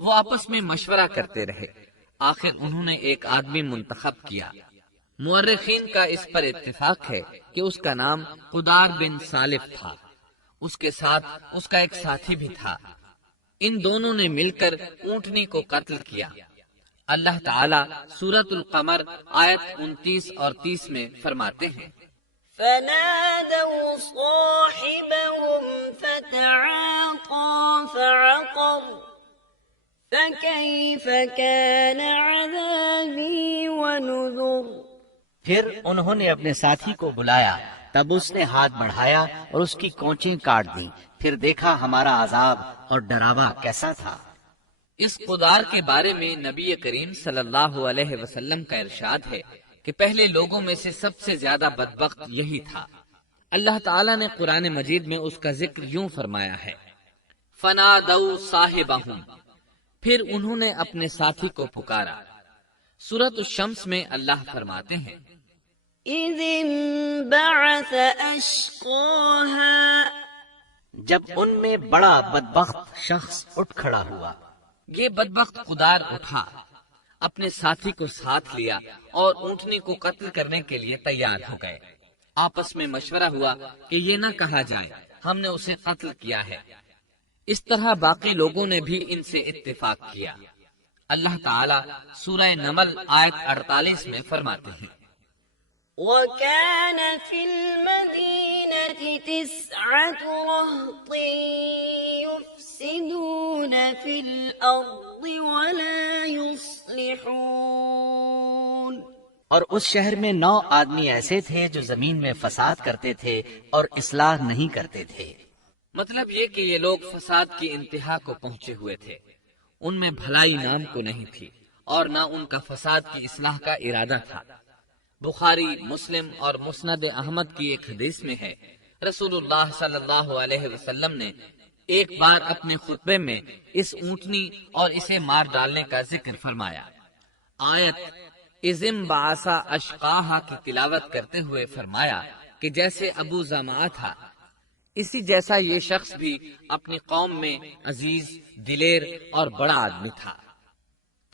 وہ آپس میں مشورہ کرتے رہے. آخر انہوں نے ایک آدمی منتخب کیا. مورخین کا اس پر اتفاق ہے کہ اس کا نام قدار بن سالف تھا. اس کے ساتھ اس کا ایک ساتھی بھی تھا. ان دونوں نے مل کر اونٹنی کو قتل کیا. اللہ تعالیٰ سورۃ القمر آیت 29 اور 30 میں فرماتے ہیں، فنادوا صاحبهم فتعاطى فعقر فكيف كان عذابي ونذر. پھر انہوں نے اپنے ساتھی کو بلایا، تب اس نے ہاتھ بڑھایا اور اس کی کونچیں کاٹ دیں. پھر دیکھا ہمارا عذاب اور ڈراوا کیسا تھا. اس قدار کے بارے میں نبی کریم صلی اللہ علیہ وسلم کا ارشاد ہے کہ پہلے لوگوں میں سے سب سے زیادہ بدبخت یہی تھا۔ اللہ تعالیٰ نے قرآن مجید میں اس کا ذکر یوں فرمایا ہے، فنادوا صاحبہم، پھر انہوں نے اپنے ساتھی کو پکارا۔ سورۃ الشمس میں اللہ فرماتے ہیں، إذ انبعث أشقاها جب ان میں بڑا بدبخت شخص اٹھ کھڑا ہوا۔ یہ بدبخت قدار اٹھا، اپنے ساتھی کو ساتھ لیا اور اونٹنی کو قتل کرنے کے لیے تیار ہو گئے۔ آپس میں مشورہ ہوا کہ یہ نہ کہا جائے ہم نے اسے قتل کیا ہے۔ اس طرح باقی لوگوں نے بھی ان سے اتفاق کیا۔ اللہ تعالیٰ سورہ نمل آیت 48 میں فرماتے ہیں، وكان في المدينة 9 رهط يفسدون في الأرض ولا يصلحون، اور اس شہر میں 9 آدمی ایسے تھے جو زمین میں فساد کرتے تھے اور اصلاح نہیں کرتے تھے۔ مطلب یہ کہ یہ لوگ فساد کی انتہا کو پہنچے ہوئے تھے، ان میں بھلائی نام کو نہیں تھی اور نہ ان کا فساد کی اصلاح کا ارادہ تھا۔ بخاری، مسلم اور مسند احمد کی ایک حدیث میں ہے، رسول اللہ صلی اللہ علیہ وسلم نے ایک بار اپنے خطبے میں اس اونٹنی اور اسے مار ڈالنے کا ذکر فرمایا۔ آیت اذ انبعث اشقاہا کی تلاوت کرتے ہوئے فرمایا کہ جیسے ابو زمعہ تھا، اسی جیسا یہ شخص بھی اپنی قوم میں عزیز، دلیر اور بڑا آدمی تھا۔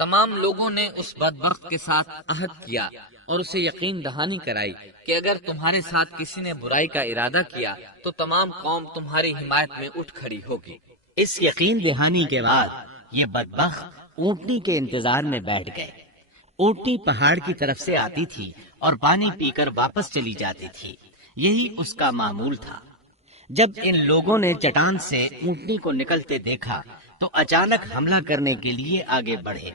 تمام لوگوں نے اس بدبخت کے ساتھ عہد کیا اور اسے یقین دہانی کرائی کہ اگر تمہارے ساتھ کسی نے برائی کا ارادہ کیا تو تمام قوم تمہاری حمایت میں اٹھ کھڑی ہوگی۔ اس یقین دہانی کے بعد یہ بدبخت اونٹنی کے انتظار میں بیٹھ گئے۔ اونٹنی پہاڑ کی طرف سے آتی تھی اور پانی پی کر واپس چلی جاتی تھی، یہی اس کا معمول تھا۔ جب ان لوگوں نے چٹان سے اونٹنی کو نکلتے دیکھا تو اچانک حملہ کرنے کے لیے آگے بڑھے،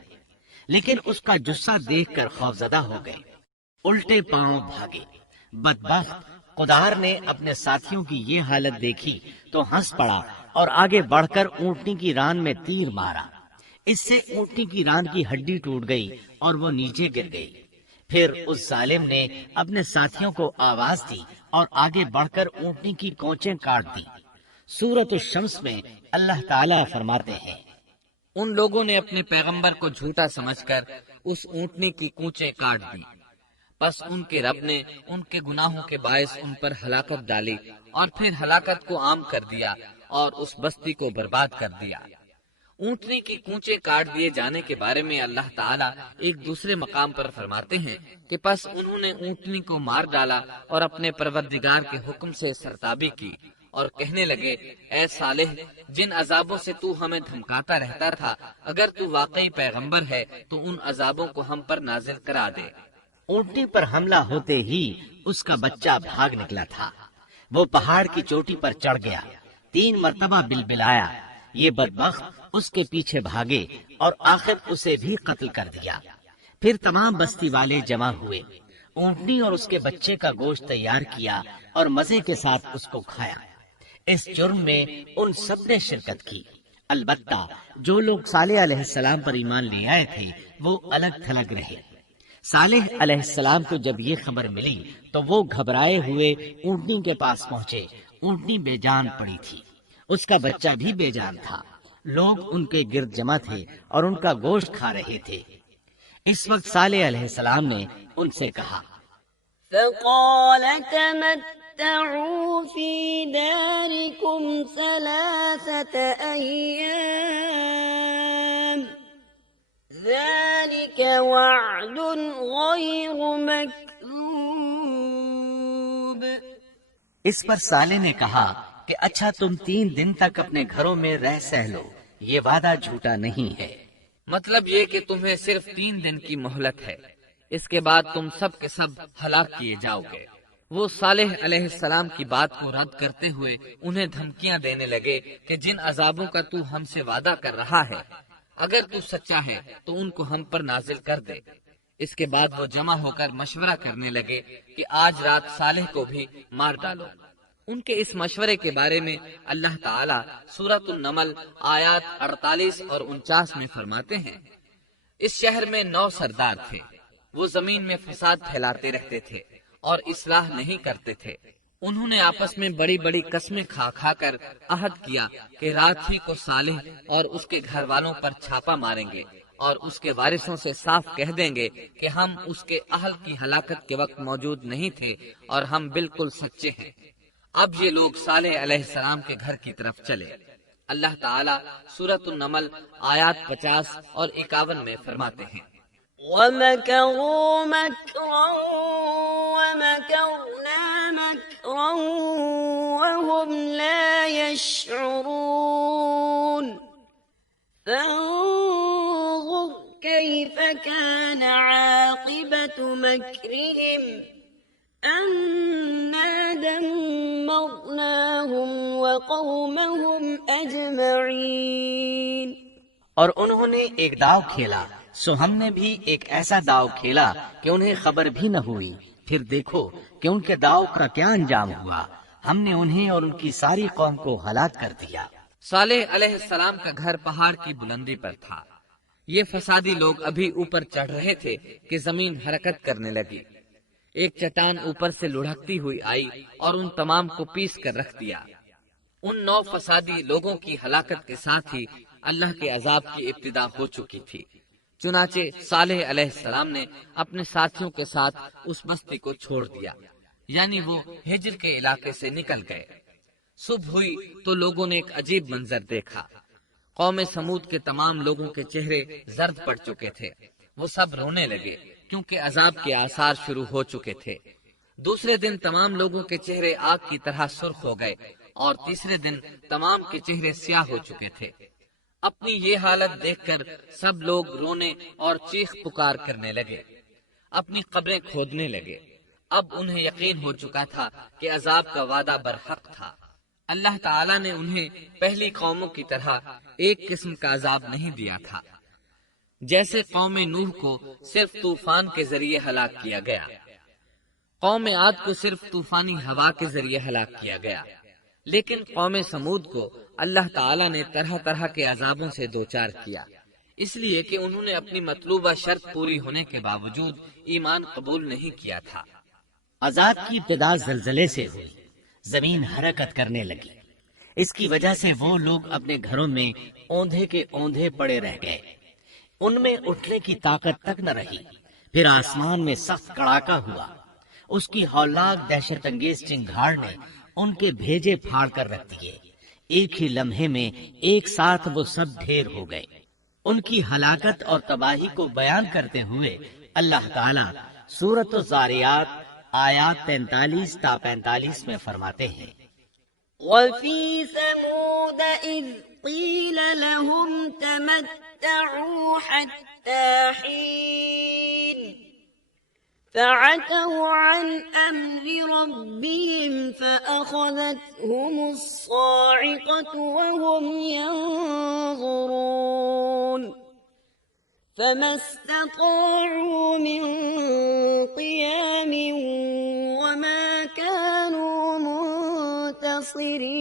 لیکن اس کا جثہ دیکھ کر خوفزدہ ہو گئے، الٹے پاؤں بھاگے۔ بدبخت قدار نے اپنے ساتھیوں کی یہ حالت دیکھی تو ہنس پڑا اور آگے بڑھ کر اونٹنی کی ران میں تیر مارا۔ اس سے اونٹنی کی ران کی ہڈی ٹوٹ گئی اور وہ نیچے گر گئی۔ پھر اس ظالم نے اپنے ساتھیوں کو آواز دی اور آگے بڑھ کر اونٹنی کی کونچیں کاٹ دی۔ سورۃ الشمس میں اللہ تعالیٰ فرماتے ہیں، ان لوگوں نے اپنے پیغمبر کو جھوٹا سمجھ کر اس اونٹنی کی کونچیں کاٹ دی، پس ان کے رب نے ان کے گناہوں کے باعث ان پر ہلاکت ڈالی اور پھر ہلاکت کو عام کر دیا اور اس بستی کو برباد کر دیا۔ اونٹنی کی کونچیں کاٹ دیے جانے کے بارے میں اللہ تعالیٰ ایک دوسرے مقام پر فرماتے ہیں کہ پس انہوں نے اونٹنی کو مار ڈالا اور اپنے پروردگار کے حکم سے سرتابی کی اور کہنے لگے، اے صالح، جن عذابوں سے تو ہمیں دھمکاتا رہتا تھا، اگر تو واقعی پیغمبر ہے تو ان عذابوں کو ہم پر نازل کرا دے۔ اونٹنی پر حملہ ہوتے ہی اس کا بچہ بھاگ نکلا تھا۔ وہ پہاڑ کی چوٹی پر چڑھ گیا، 3 مرتبہ بلبلایا۔ یہ بدبخت اس کے پیچھے بھاگے اور آخر اسے بھی قتل کر دیا۔ پھر تمام بستی والے جمع ہوئے، اونٹنی اور اس کے بچے کا گوشت تیار کیا اور مزے کے ساتھ اس کو کھایا۔ اس جرم میں ان سب نے شرکت کی، البتہ جو لوگ صالح علیہ السلام پر ایمان لے آئے تھے وہ الگ تھلگ رہے۔ صالح علیہ السلام کو جب یہ خبر ملی تو وہ گھبرائے ہوئے اونٹنی کے پاس پہنچے۔ اونٹنی بے جان پڑی تھی، اس کا بچہ بھی بے جان تھا۔ لوگ ان کے گرد جمع تھے اور ان کا گوشت کھا رہے تھے۔ اس وقت صالح علیہ السلام نے ان سے کہا، فقال تمتعوا في داركم 3 أيام ذلك وعد غير مكذوب۔ اس پر صالح نے کہا کہ اچھا تم 3 دن تک اپنے گھروں میں رہ سہ لو، یہ وعدہ جھوٹا نہیں ہے۔ مطلب یہ کہ تمہیں صرف 3 دن کی مہلت ہے، اس کے بعد تم سب کے سب ہلاک کیے جاؤ گے۔ وہ صالح علیہ السلام کی بات کو رد کرتے ہوئے انہیں دھمکیاں دینے لگے کہ جن عذابوں کا تو ہم سے وعدہ کر رہا ہے، اگر تو سچا ہے تو ان کو ہم پر نازل کر دے۔ اس کے بعد وہ جمع ہو کر مشورہ کرنے لگے کہ آج رات صالح کو بھی مار ڈالو۔ ان کے اس مشورے کے بارے میں اللہ تعالیٰ سورۃ النمل آیات 48 اور 49 میں فرماتے ہیں، اس شہر میں 9 سردار تھے، وہ زمین میں فساد پھیلاتے رہتے تھے اور اصلاح نہیں کرتے تھے۔ انہوں نے آپس میں بڑی بڑی قسمیں کھا کھا کر عہد کیا کہ رات ہی کو صالح اور اس کے گھر والوں پر چھاپا ماریں گے اور اس کے وارثوں سے صاف کہہ دیں گے کہ ہم اس کے اہل کی ہلاکت کے وقت موجود نہیں تھے اور ہم بالکل سچے ہیں۔ اب یہ لوگ صالح علیہ السلام کے گھر کی طرف چلے۔ اللہ تعالیٰ سورۃ النمل آیات 50 اور 51 میں فرماتے ہیں، وَمَكَرُوا مَكْرًا وَمَكَرْنَا مَكْرًا وَهُمْ لَا يَشْعُرُونَ فَانظُرْ كَيْفَ كَانَ عَاقِبَةُ مَكْرِهِمْ أَنَّا دَمَّرْنَاهُمْ وَقَوْمَهُمْ أَجْمَعِينَ۔ اور انہوں نے ایک داؤ کھیلا، سو ہم نے بھی ایک ایسا داؤ کھیلا کہ انہیں خبر بھی نہ ہوئی۔ پھر دیکھو کہ ان کے داؤ کا کیا انجام ہوا، ہم نے انہیں اور ان کی ساری قوم کو ہلاک کر دیا۔ صالح علیہ السلام کا گھر پہاڑ کی بلندی پر تھا۔ یہ فسادی لوگ ابھی اوپر چڑھ رہے تھے کہ زمین حرکت کرنے لگی۔ ایک چٹان اوپر سے لڑھکتی ہوئی آئی اور ان تمام کو پیس کر رکھ دیا۔ ان 9 فسادی لوگوں کی ہلاکت کے ساتھ ہی اللہ کے عذاب کی ابتدا ہو چکی تھی۔ چنانچہ صالح علیہ السلام نے اپنے ساتھیوں کے ساتھ اس بستی کو چھوڑ دیا، یعنی وہ ہجر کے علاقے سے نکل گئے۔ صبح ہوئی تو لوگوں نے ایک عجیب منظر دیکھا۔ قوم سمود کے تمام لوگوں کے چہرے زرد پڑ چکے تھے، وہ سب رونے لگے کیونکہ عذاب کے آثار شروع ہو چکے تھے۔ دوسرے دن تمام لوگوں کے چہرے آگ کی طرح سرخ ہو گئے اور تیسرے دن تمام کے چہرے سیاہ ہو چکے تھے۔ اپنی یہ حالت دیکھ کر سب لوگ رونے اور چیخ پکار کرنے لگے، اپنی قبریں کھودنے لگے۔ اب انہیں یقین ہو چکا تھا کہ عذاب کا وعدہ برحق تھا۔ اللہ تعالیٰ نے انہیں پہلی قوموں کی طرح ایک قسم کا عذاب نہیں دیا تھا، جیسے قوم نوح کو صرف طوفان کے ذریعے ہلاک کیا گیا، قوم عاد کو صرف طوفانی ہوا کے ذریعے ہلاک کیا گیا، لیکن قوم سمود کو اللہ تعالیٰ نے طرح طرح کے عذابوں سے دوچار کیا، اس لیے کہ انہوں نے اپنی مطلوبہ شرط پوری ہونے کے باوجود ایمان قبول نہیں کیا تھا۔ عذاب کی ابتدا زلزلے سے ہوئی، زمین حرکت کرنے لگی۔ اس کی وجہ سے وہ لوگ اپنے گھروں میں اوندھے کے اوندھے پڑے رہ گئے، ان میں اٹھنے کی طاقت تک نہ رہی۔ پھر آسمان میں سخت کڑاکا ہوا، اس کی ہولناک دہشت انگیز چنگھاڑ نے ان کے بھیجے پھاڑ کر رکھ دیے۔ ایک ہی لمحے میں ایک ساتھ وہ سب ڈھیر ہو گئے۔ ان کی ہلاکت اور تباہی کو بیان کرتے ہوئے اللہ تعالیٰ سورۃ الذاریات آیات 43 تا 45 میں فرماتے ہیں، وَفِي ثَمُودَ إِذْ قِيلَ لَهُمْ تَمَتَّعُوا حَتَّىٰ حِينٍ فَعَتَوْا عَنْ أَمْرِ رَبِّهِمْ فَأَخَذَتْهُمُ الصَّاعِقَةُ وَهُمْ يَنظُرُونَ فَمَا اسْتَطَاعُوا مِنْ قِيَامٍ وَمَا كَانُوا منتصرين۔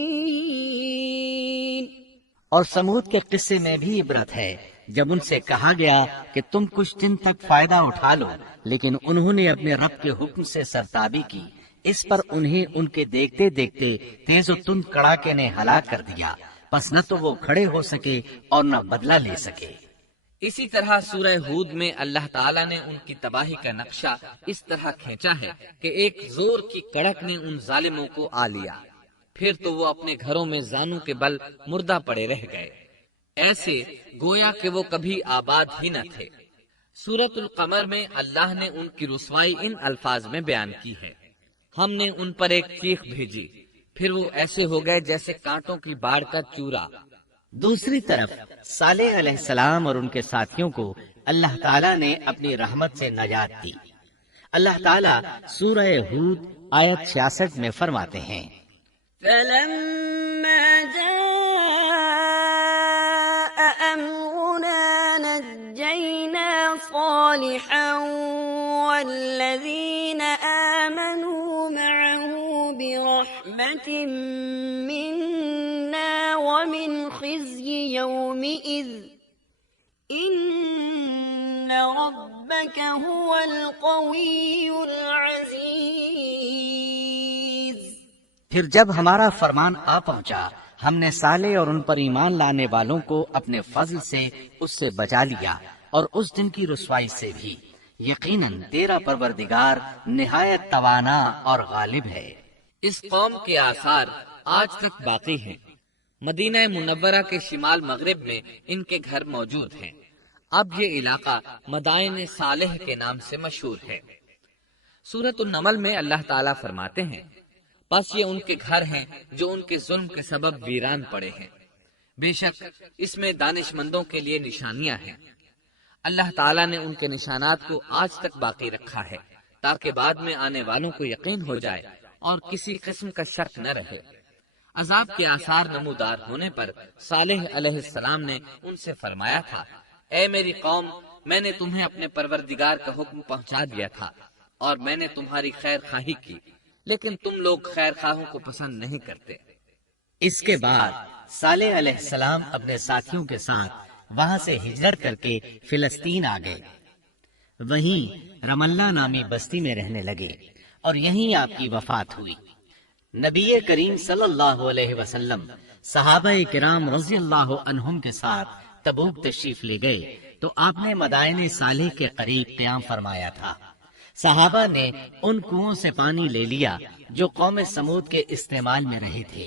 اور سمود کے قصے میں بھی عبرت ہے، جب ان سے کہا گیا کہ تم کچھ دن تک فائدہ اٹھا لو، لیکن انہوں نے اپنے رب کے حکم سے سرتابی کی، اس پر انہیں ان کے دیکھتے دیکھتے تیز و تند کڑاکے نے ہلاک کر دیا، پس نہ تو وہ کھڑے ہو سکے اور نہ بدلہ لے سکے۔ اسی طرح سورہ ہود میں اللہ تعالیٰ نے ان کی تباہی کا نقشہ اس طرح کھینچا ہے کہ ایک زور کی کڑک نے ان ظالموں کو آ لیا، پھر تو وہ اپنے گھروں میں زانوں کے بل مردہ پڑے رہ گئے، ایسے گویا کہ وہ کبھی آباد ہی نہ تھے۔ سورۃ القمر میں اللہ نے ان کی رسوائی ان الفاظ میں بیان کی ہے، ہم نے ان پر ایک چیخ بھیجی، پھر وہ ایسے ہو گئے جیسے کانٹوں کی باڑ کا چورا۔ دوسری طرف صالح علیہ السلام اور ان کے ساتھیوں کو اللہ تعالیٰ نے اپنی رحمت سے نجات دی۔ اللہ تعالیٰ سورہ ہود آیت 66 میں فرماتے ہیں، فَلَمَّا جَاءَ أَمْرُنَا نَجَّيْنَا صَالِحًا وَالَّذِينَ آمَنُوا مَعَهُ برحمة منا ومن خزي يومئذ إن ربك هو القوي العزيز۔ پھر جب ہمارا فرمان آ پہنچا ہم نے صالح اور ان پر ایمان لانے والوں کو اپنے فضل سے اس سے بچا لیا اور اس دن کی رسوائی سے بھی۔ یقیناً تیرا پروردگار نہایت توانا اور غالب ہے۔ اس قوم کے آثار آج تک باقی ہیں۔ مدینہ منورہ کے شمال مغرب میں ان کے گھر موجود ہیں۔ اب یہ علاقہ مدائن صالح کے نام سے مشہور ہے۔ سورۃ النمل میں اللہ تعالیٰ فرماتے ہیں پس یہ ان کے گھر ہیں جو ان کے ظلم کے سبب ویران پڑے ہیں، بے شک اس میں دانش مندوں کے لیے نشانیاں ہیں۔ اللہ تعالیٰ نے ان کے نشانات کو آج تک باقی رکھا ہے تاکہ بعد میں آنے والوں کو یقین ہو جائے اور کسی قسم کا شک نہ رہے۔ عذاب کے آثار نمودار ہونے پر صالح علیہ السلام نے ان سے فرمایا تھا، اے میری قوم، میں نے تمہیں اپنے پروردگار کا حکم پہنچا دیا تھا اور میں نے تمہاری خیر خواہی کی، لیکن تم لوگ خیر خواہوں کو پسند نہیں کرتے۔ اس کے بعد صالح علیہ السلام اپنے ساتھیوں کے ساتھ وہاں سے ہجرت کر کے فلسطین آ گئے، وہیں رملہ نامی بستی میں رہنے لگے اور یہیں آپ کی وفات ہوئی۔ نبی کریم صلی اللہ علیہ وسلم صحابہ کرام رضی اللہ عنہم کے ساتھ تبوک تشریف لے گئے تو آپ نے مدائن صالح کے قریب قیام فرمایا تھا۔ صحابہ نے ان کنوؤں سے پانی لے لیا جو قوم سمود کے استعمال میں رہے تھے،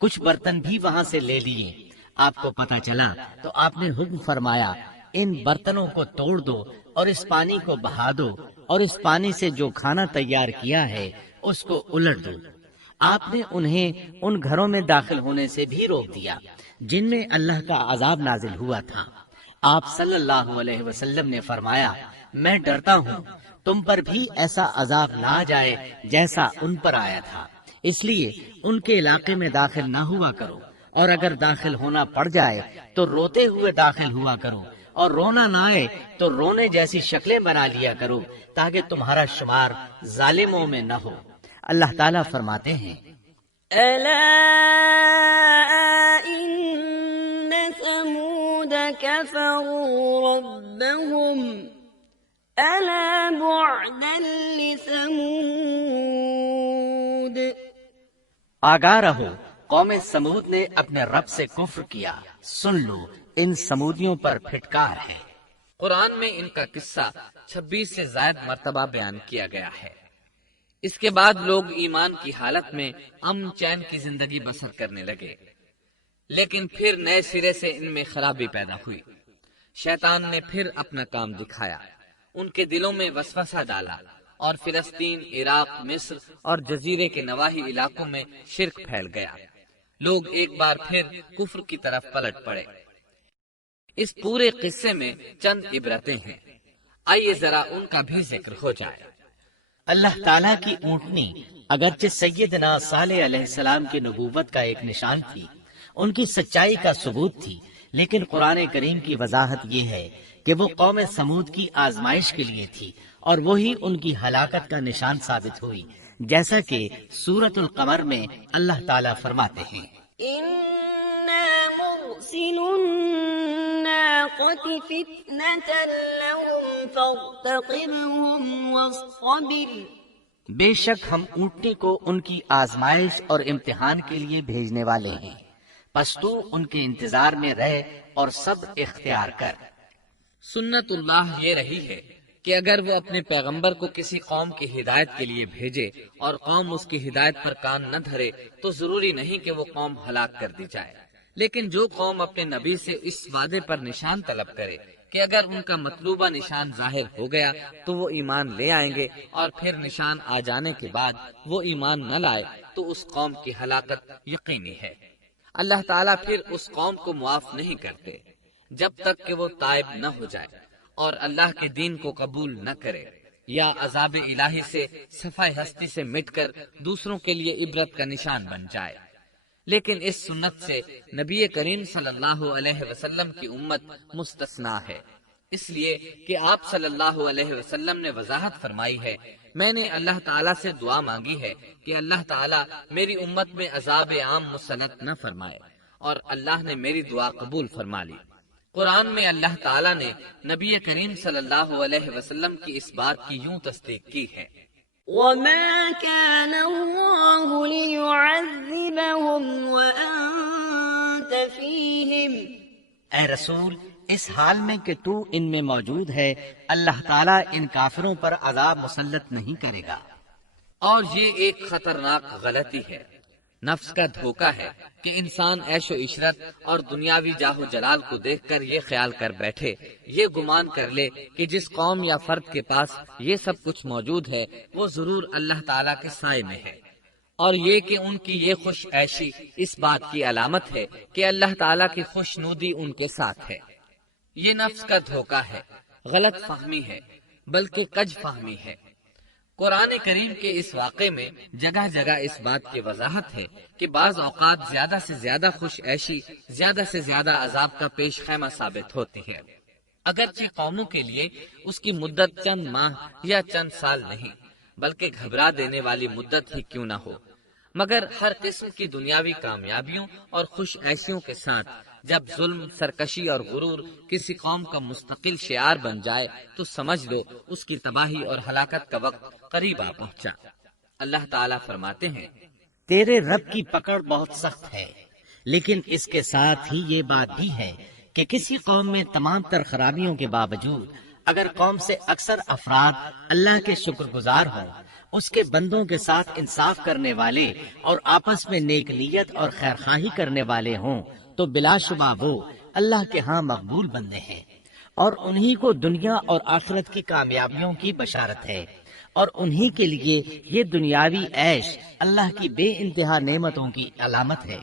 کچھ برتن بھی وہاں سے لے لیے۔ آپ کو پتہ چلا تو آپ نے حکم فرمایا ان برتنوں کو توڑ دو اور اس پانی کو بہا دو اور اس پانی سے جو کھانا تیار کیا ہے اس کو الٹ دو۔ آپ نے انہیں ان گھروں میں داخل ہونے سے بھی روک دیا جن میں اللہ کا عذاب نازل ہوا تھا۔ آپ صلی اللہ علیہ وسلم نے فرمایا، میں ڈرتا ہوں تم پر بھی ایسا عذاب نہ آ جائے جیسا ان پر آیا تھا، اس لیے ان کے علاقے میں داخل نہ ہوا کرو، اور اگر داخل ہونا پڑ جائے تو روتے ہوئے داخل ہوا کرو، اور رونا نہ آئے تو رونے جیسی شکلیں بنا لیا کرو تاکہ تمہارا شمار ظالموں میں نہ ہو۔ اللہ تعالیٰ فرماتے ہیں، ألا إن ثمود كفروا ربهم ألا بعدا لثمود۔ آگاہ رہو، قوم سمود نے اپنے رب سے کفر کیا، سن لو ان سمودیوں پر پھٹکار ہے۔ قرآن میں ان کا قصہ 26 سے زائد مرتبہ بیان کیا گیا ہے۔ اس کے بعد لوگ ایمان کی حالت میں امن چین کی زندگی بسر کرنے لگے، لیکن پھر نئے سرے سے ان میں خرابی پیدا ہوئی۔ شیطان نے پھر اپنا کام دکھایا، ان کے دلوں میں وسوسہ ڈالا اور فلسطین، عراق، مصر اور جزیرے کے نواحی علاقوں میں شرک پھیل گیا۔ لوگ ایک بار پھر کفر کی طرف پلٹ پڑے۔ اس پورے قصے میں چند عبرتیں ہیں، آئیے ذرا ان کا بھی ذکر ہو جائے۔ اللہ تعالیٰ کی اونٹنی اگرچہ سیدنا صالح علیہ السلام کی نبوت کا ایک نشان تھی، ان کی سچائی کا ثبوت تھی، لیکن قرآن کریم کی وضاحت یہ ہے کہ وہ قوم سمود کی آزمائش کے لیے تھی اور وہی ان کی ہلاکت کا نشان ثابت ہوئی، جیسا کہ سورۃ القمر میں اللہ تعالیٰ فرماتے ہیں، إنا مرسل الناقة فتنة لهم فارتقبهم واصطبر۔ بے شک ہم اونٹنی کو ان کی آزمائش اور امتحان کے لیے بھیجنے والے ہیں، پس تو ان کے انتظار میں رہ اور صبر اختیار کر۔ سنت اللہ یہ رہی ہے کہ اگر وہ اپنے پیغمبر کو کسی قوم کی ہدایت کے لیے بھیجے اور قوم اس کی ہدایت پر کان نہ دھرے تو ضروری نہیں کہ وہ قوم ہلاک کر دی جائے، لیکن جو قوم اپنے نبی سے اس وعدے پر نشان طلب کرے کہ اگر ان کا مطلوبہ نشان ظاہر ہو گیا تو وہ ایمان لے آئیں گے، اور پھر نشان آ جانے کے بعد وہ ایمان نہ لائے تو اس قوم کی ہلاکت یقینی ہے۔ اللہ تعالیٰ پھر اس قوم کو معاف نہیں کرتے جب تک کہ وہ تائب نہ ہو جائے اور اللہ کے دین کو قبول نہ کرے، یا عذاب الہی سے صفحہ ہستی سے مٹ کر دوسروں کے لیے عبرت کا نشان بن جائے۔ لیکن اس سنت سے نبی کریم صلی اللہ علیہ وسلم کی امت مستثنا ہے، اس لیے کہ آپ صلی اللہ علیہ وسلم نے وضاحت فرمائی ہے میں نے اللہ تعالیٰ سے دعا مانگی ہے کہ اللہ تعالیٰ میری امت میں عذاب عام مسلط نہ فرمائے، اور اللہ نے میری دعا قبول فرما لی۔ قرآن میں اللہ تعالیٰ نے نبی کریم صلی اللہ علیہ وسلم کی اس بات کی یوں تصدیق کی ہے، وما كان الله ليعذبهم وأنت فيهم اے رسول، اس حال میں کہ تو ان میں موجود ہے، اللہ تعالیٰ ان کافروں پر عذاب مسلط نہیں کرے گا۔ اور یہ ایک خطرناک غلطی ہے، نفس کا دھوکہ ہے کہ انسان عیش و عشرت اور دنیاوی جاہ و جلال کو دیکھ کر یہ خیال کر بیٹھے، یہ گمان کر لے کہ جس قوم یا فرد کے پاس یہ سب کچھ موجود ہے وہ ضرور اللہ تعالیٰ کے سائے میں ہے، اور یہ کہ ان کی یہ خوش عیشی اس بات کی علامت ہے کہ اللہ تعالیٰ کی خوشنودی ان کے ساتھ ہے۔ یہ نفس کا دھوکہ ہے، غلط فہمی ہے، بلکہ کج فہمی ہے۔ قرآن کریم کے اس واقعے میں جگہ جگہ اس بات کی وضاحت ہے کہ بعض اوقات زیادہ سے زیادہ خوش عیشی زیادہ سے زیادہ عذاب کا پیش خیمہ ثابت ہوتی ہے، اگرچہ قوموں کے لیے اس کی مدت چند ماہ یا چند سال نہیں بلکہ گھبرا دینے والی مدت ہی کیوں نہ ہو، مگر ہر قسم کی دنیاوی کامیابیوں اور خوش عیشیوں کے ساتھ جب ظلم، سرکشی اور غرور کسی قوم کا مستقل شعار بن جائے تو سمجھ لو اس کی تباہی اور ہلاکت کا وقت قریب آ پہنچا۔ اللہ تعالیٰ فرماتے ہیں، تیرے رب کی پکڑ بہت سخت ہے، لیکن اس کے ساتھ ہی یہ بات بھی ہے کہ کسی قوم میں تمام تر خرابیوں کے باوجود اگر قوم سے اکثر افراد اللہ کے شکر گزار ہوں، اس کے بندوں کے ساتھ انصاف کرنے والے اور آپس میں نیک نیت اور خیر خواہی کرنے والے ہوں، تو بلا شبہ وہ اللہ کے ہاں مقبول بندے ہیں، اور انہی کو دنیا اور آخرت کی کامیابیوں کی بشارت ہے، اور انہی کے لیے یہ دنیاوی عیش اللہ کی بے انتہا نعمتوں کی علامت ہے۔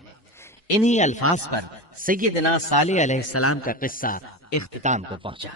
انہی الفاظ پر سیدنا صالح علیہ السلام کا قصہ اختتام کو پہنچا۔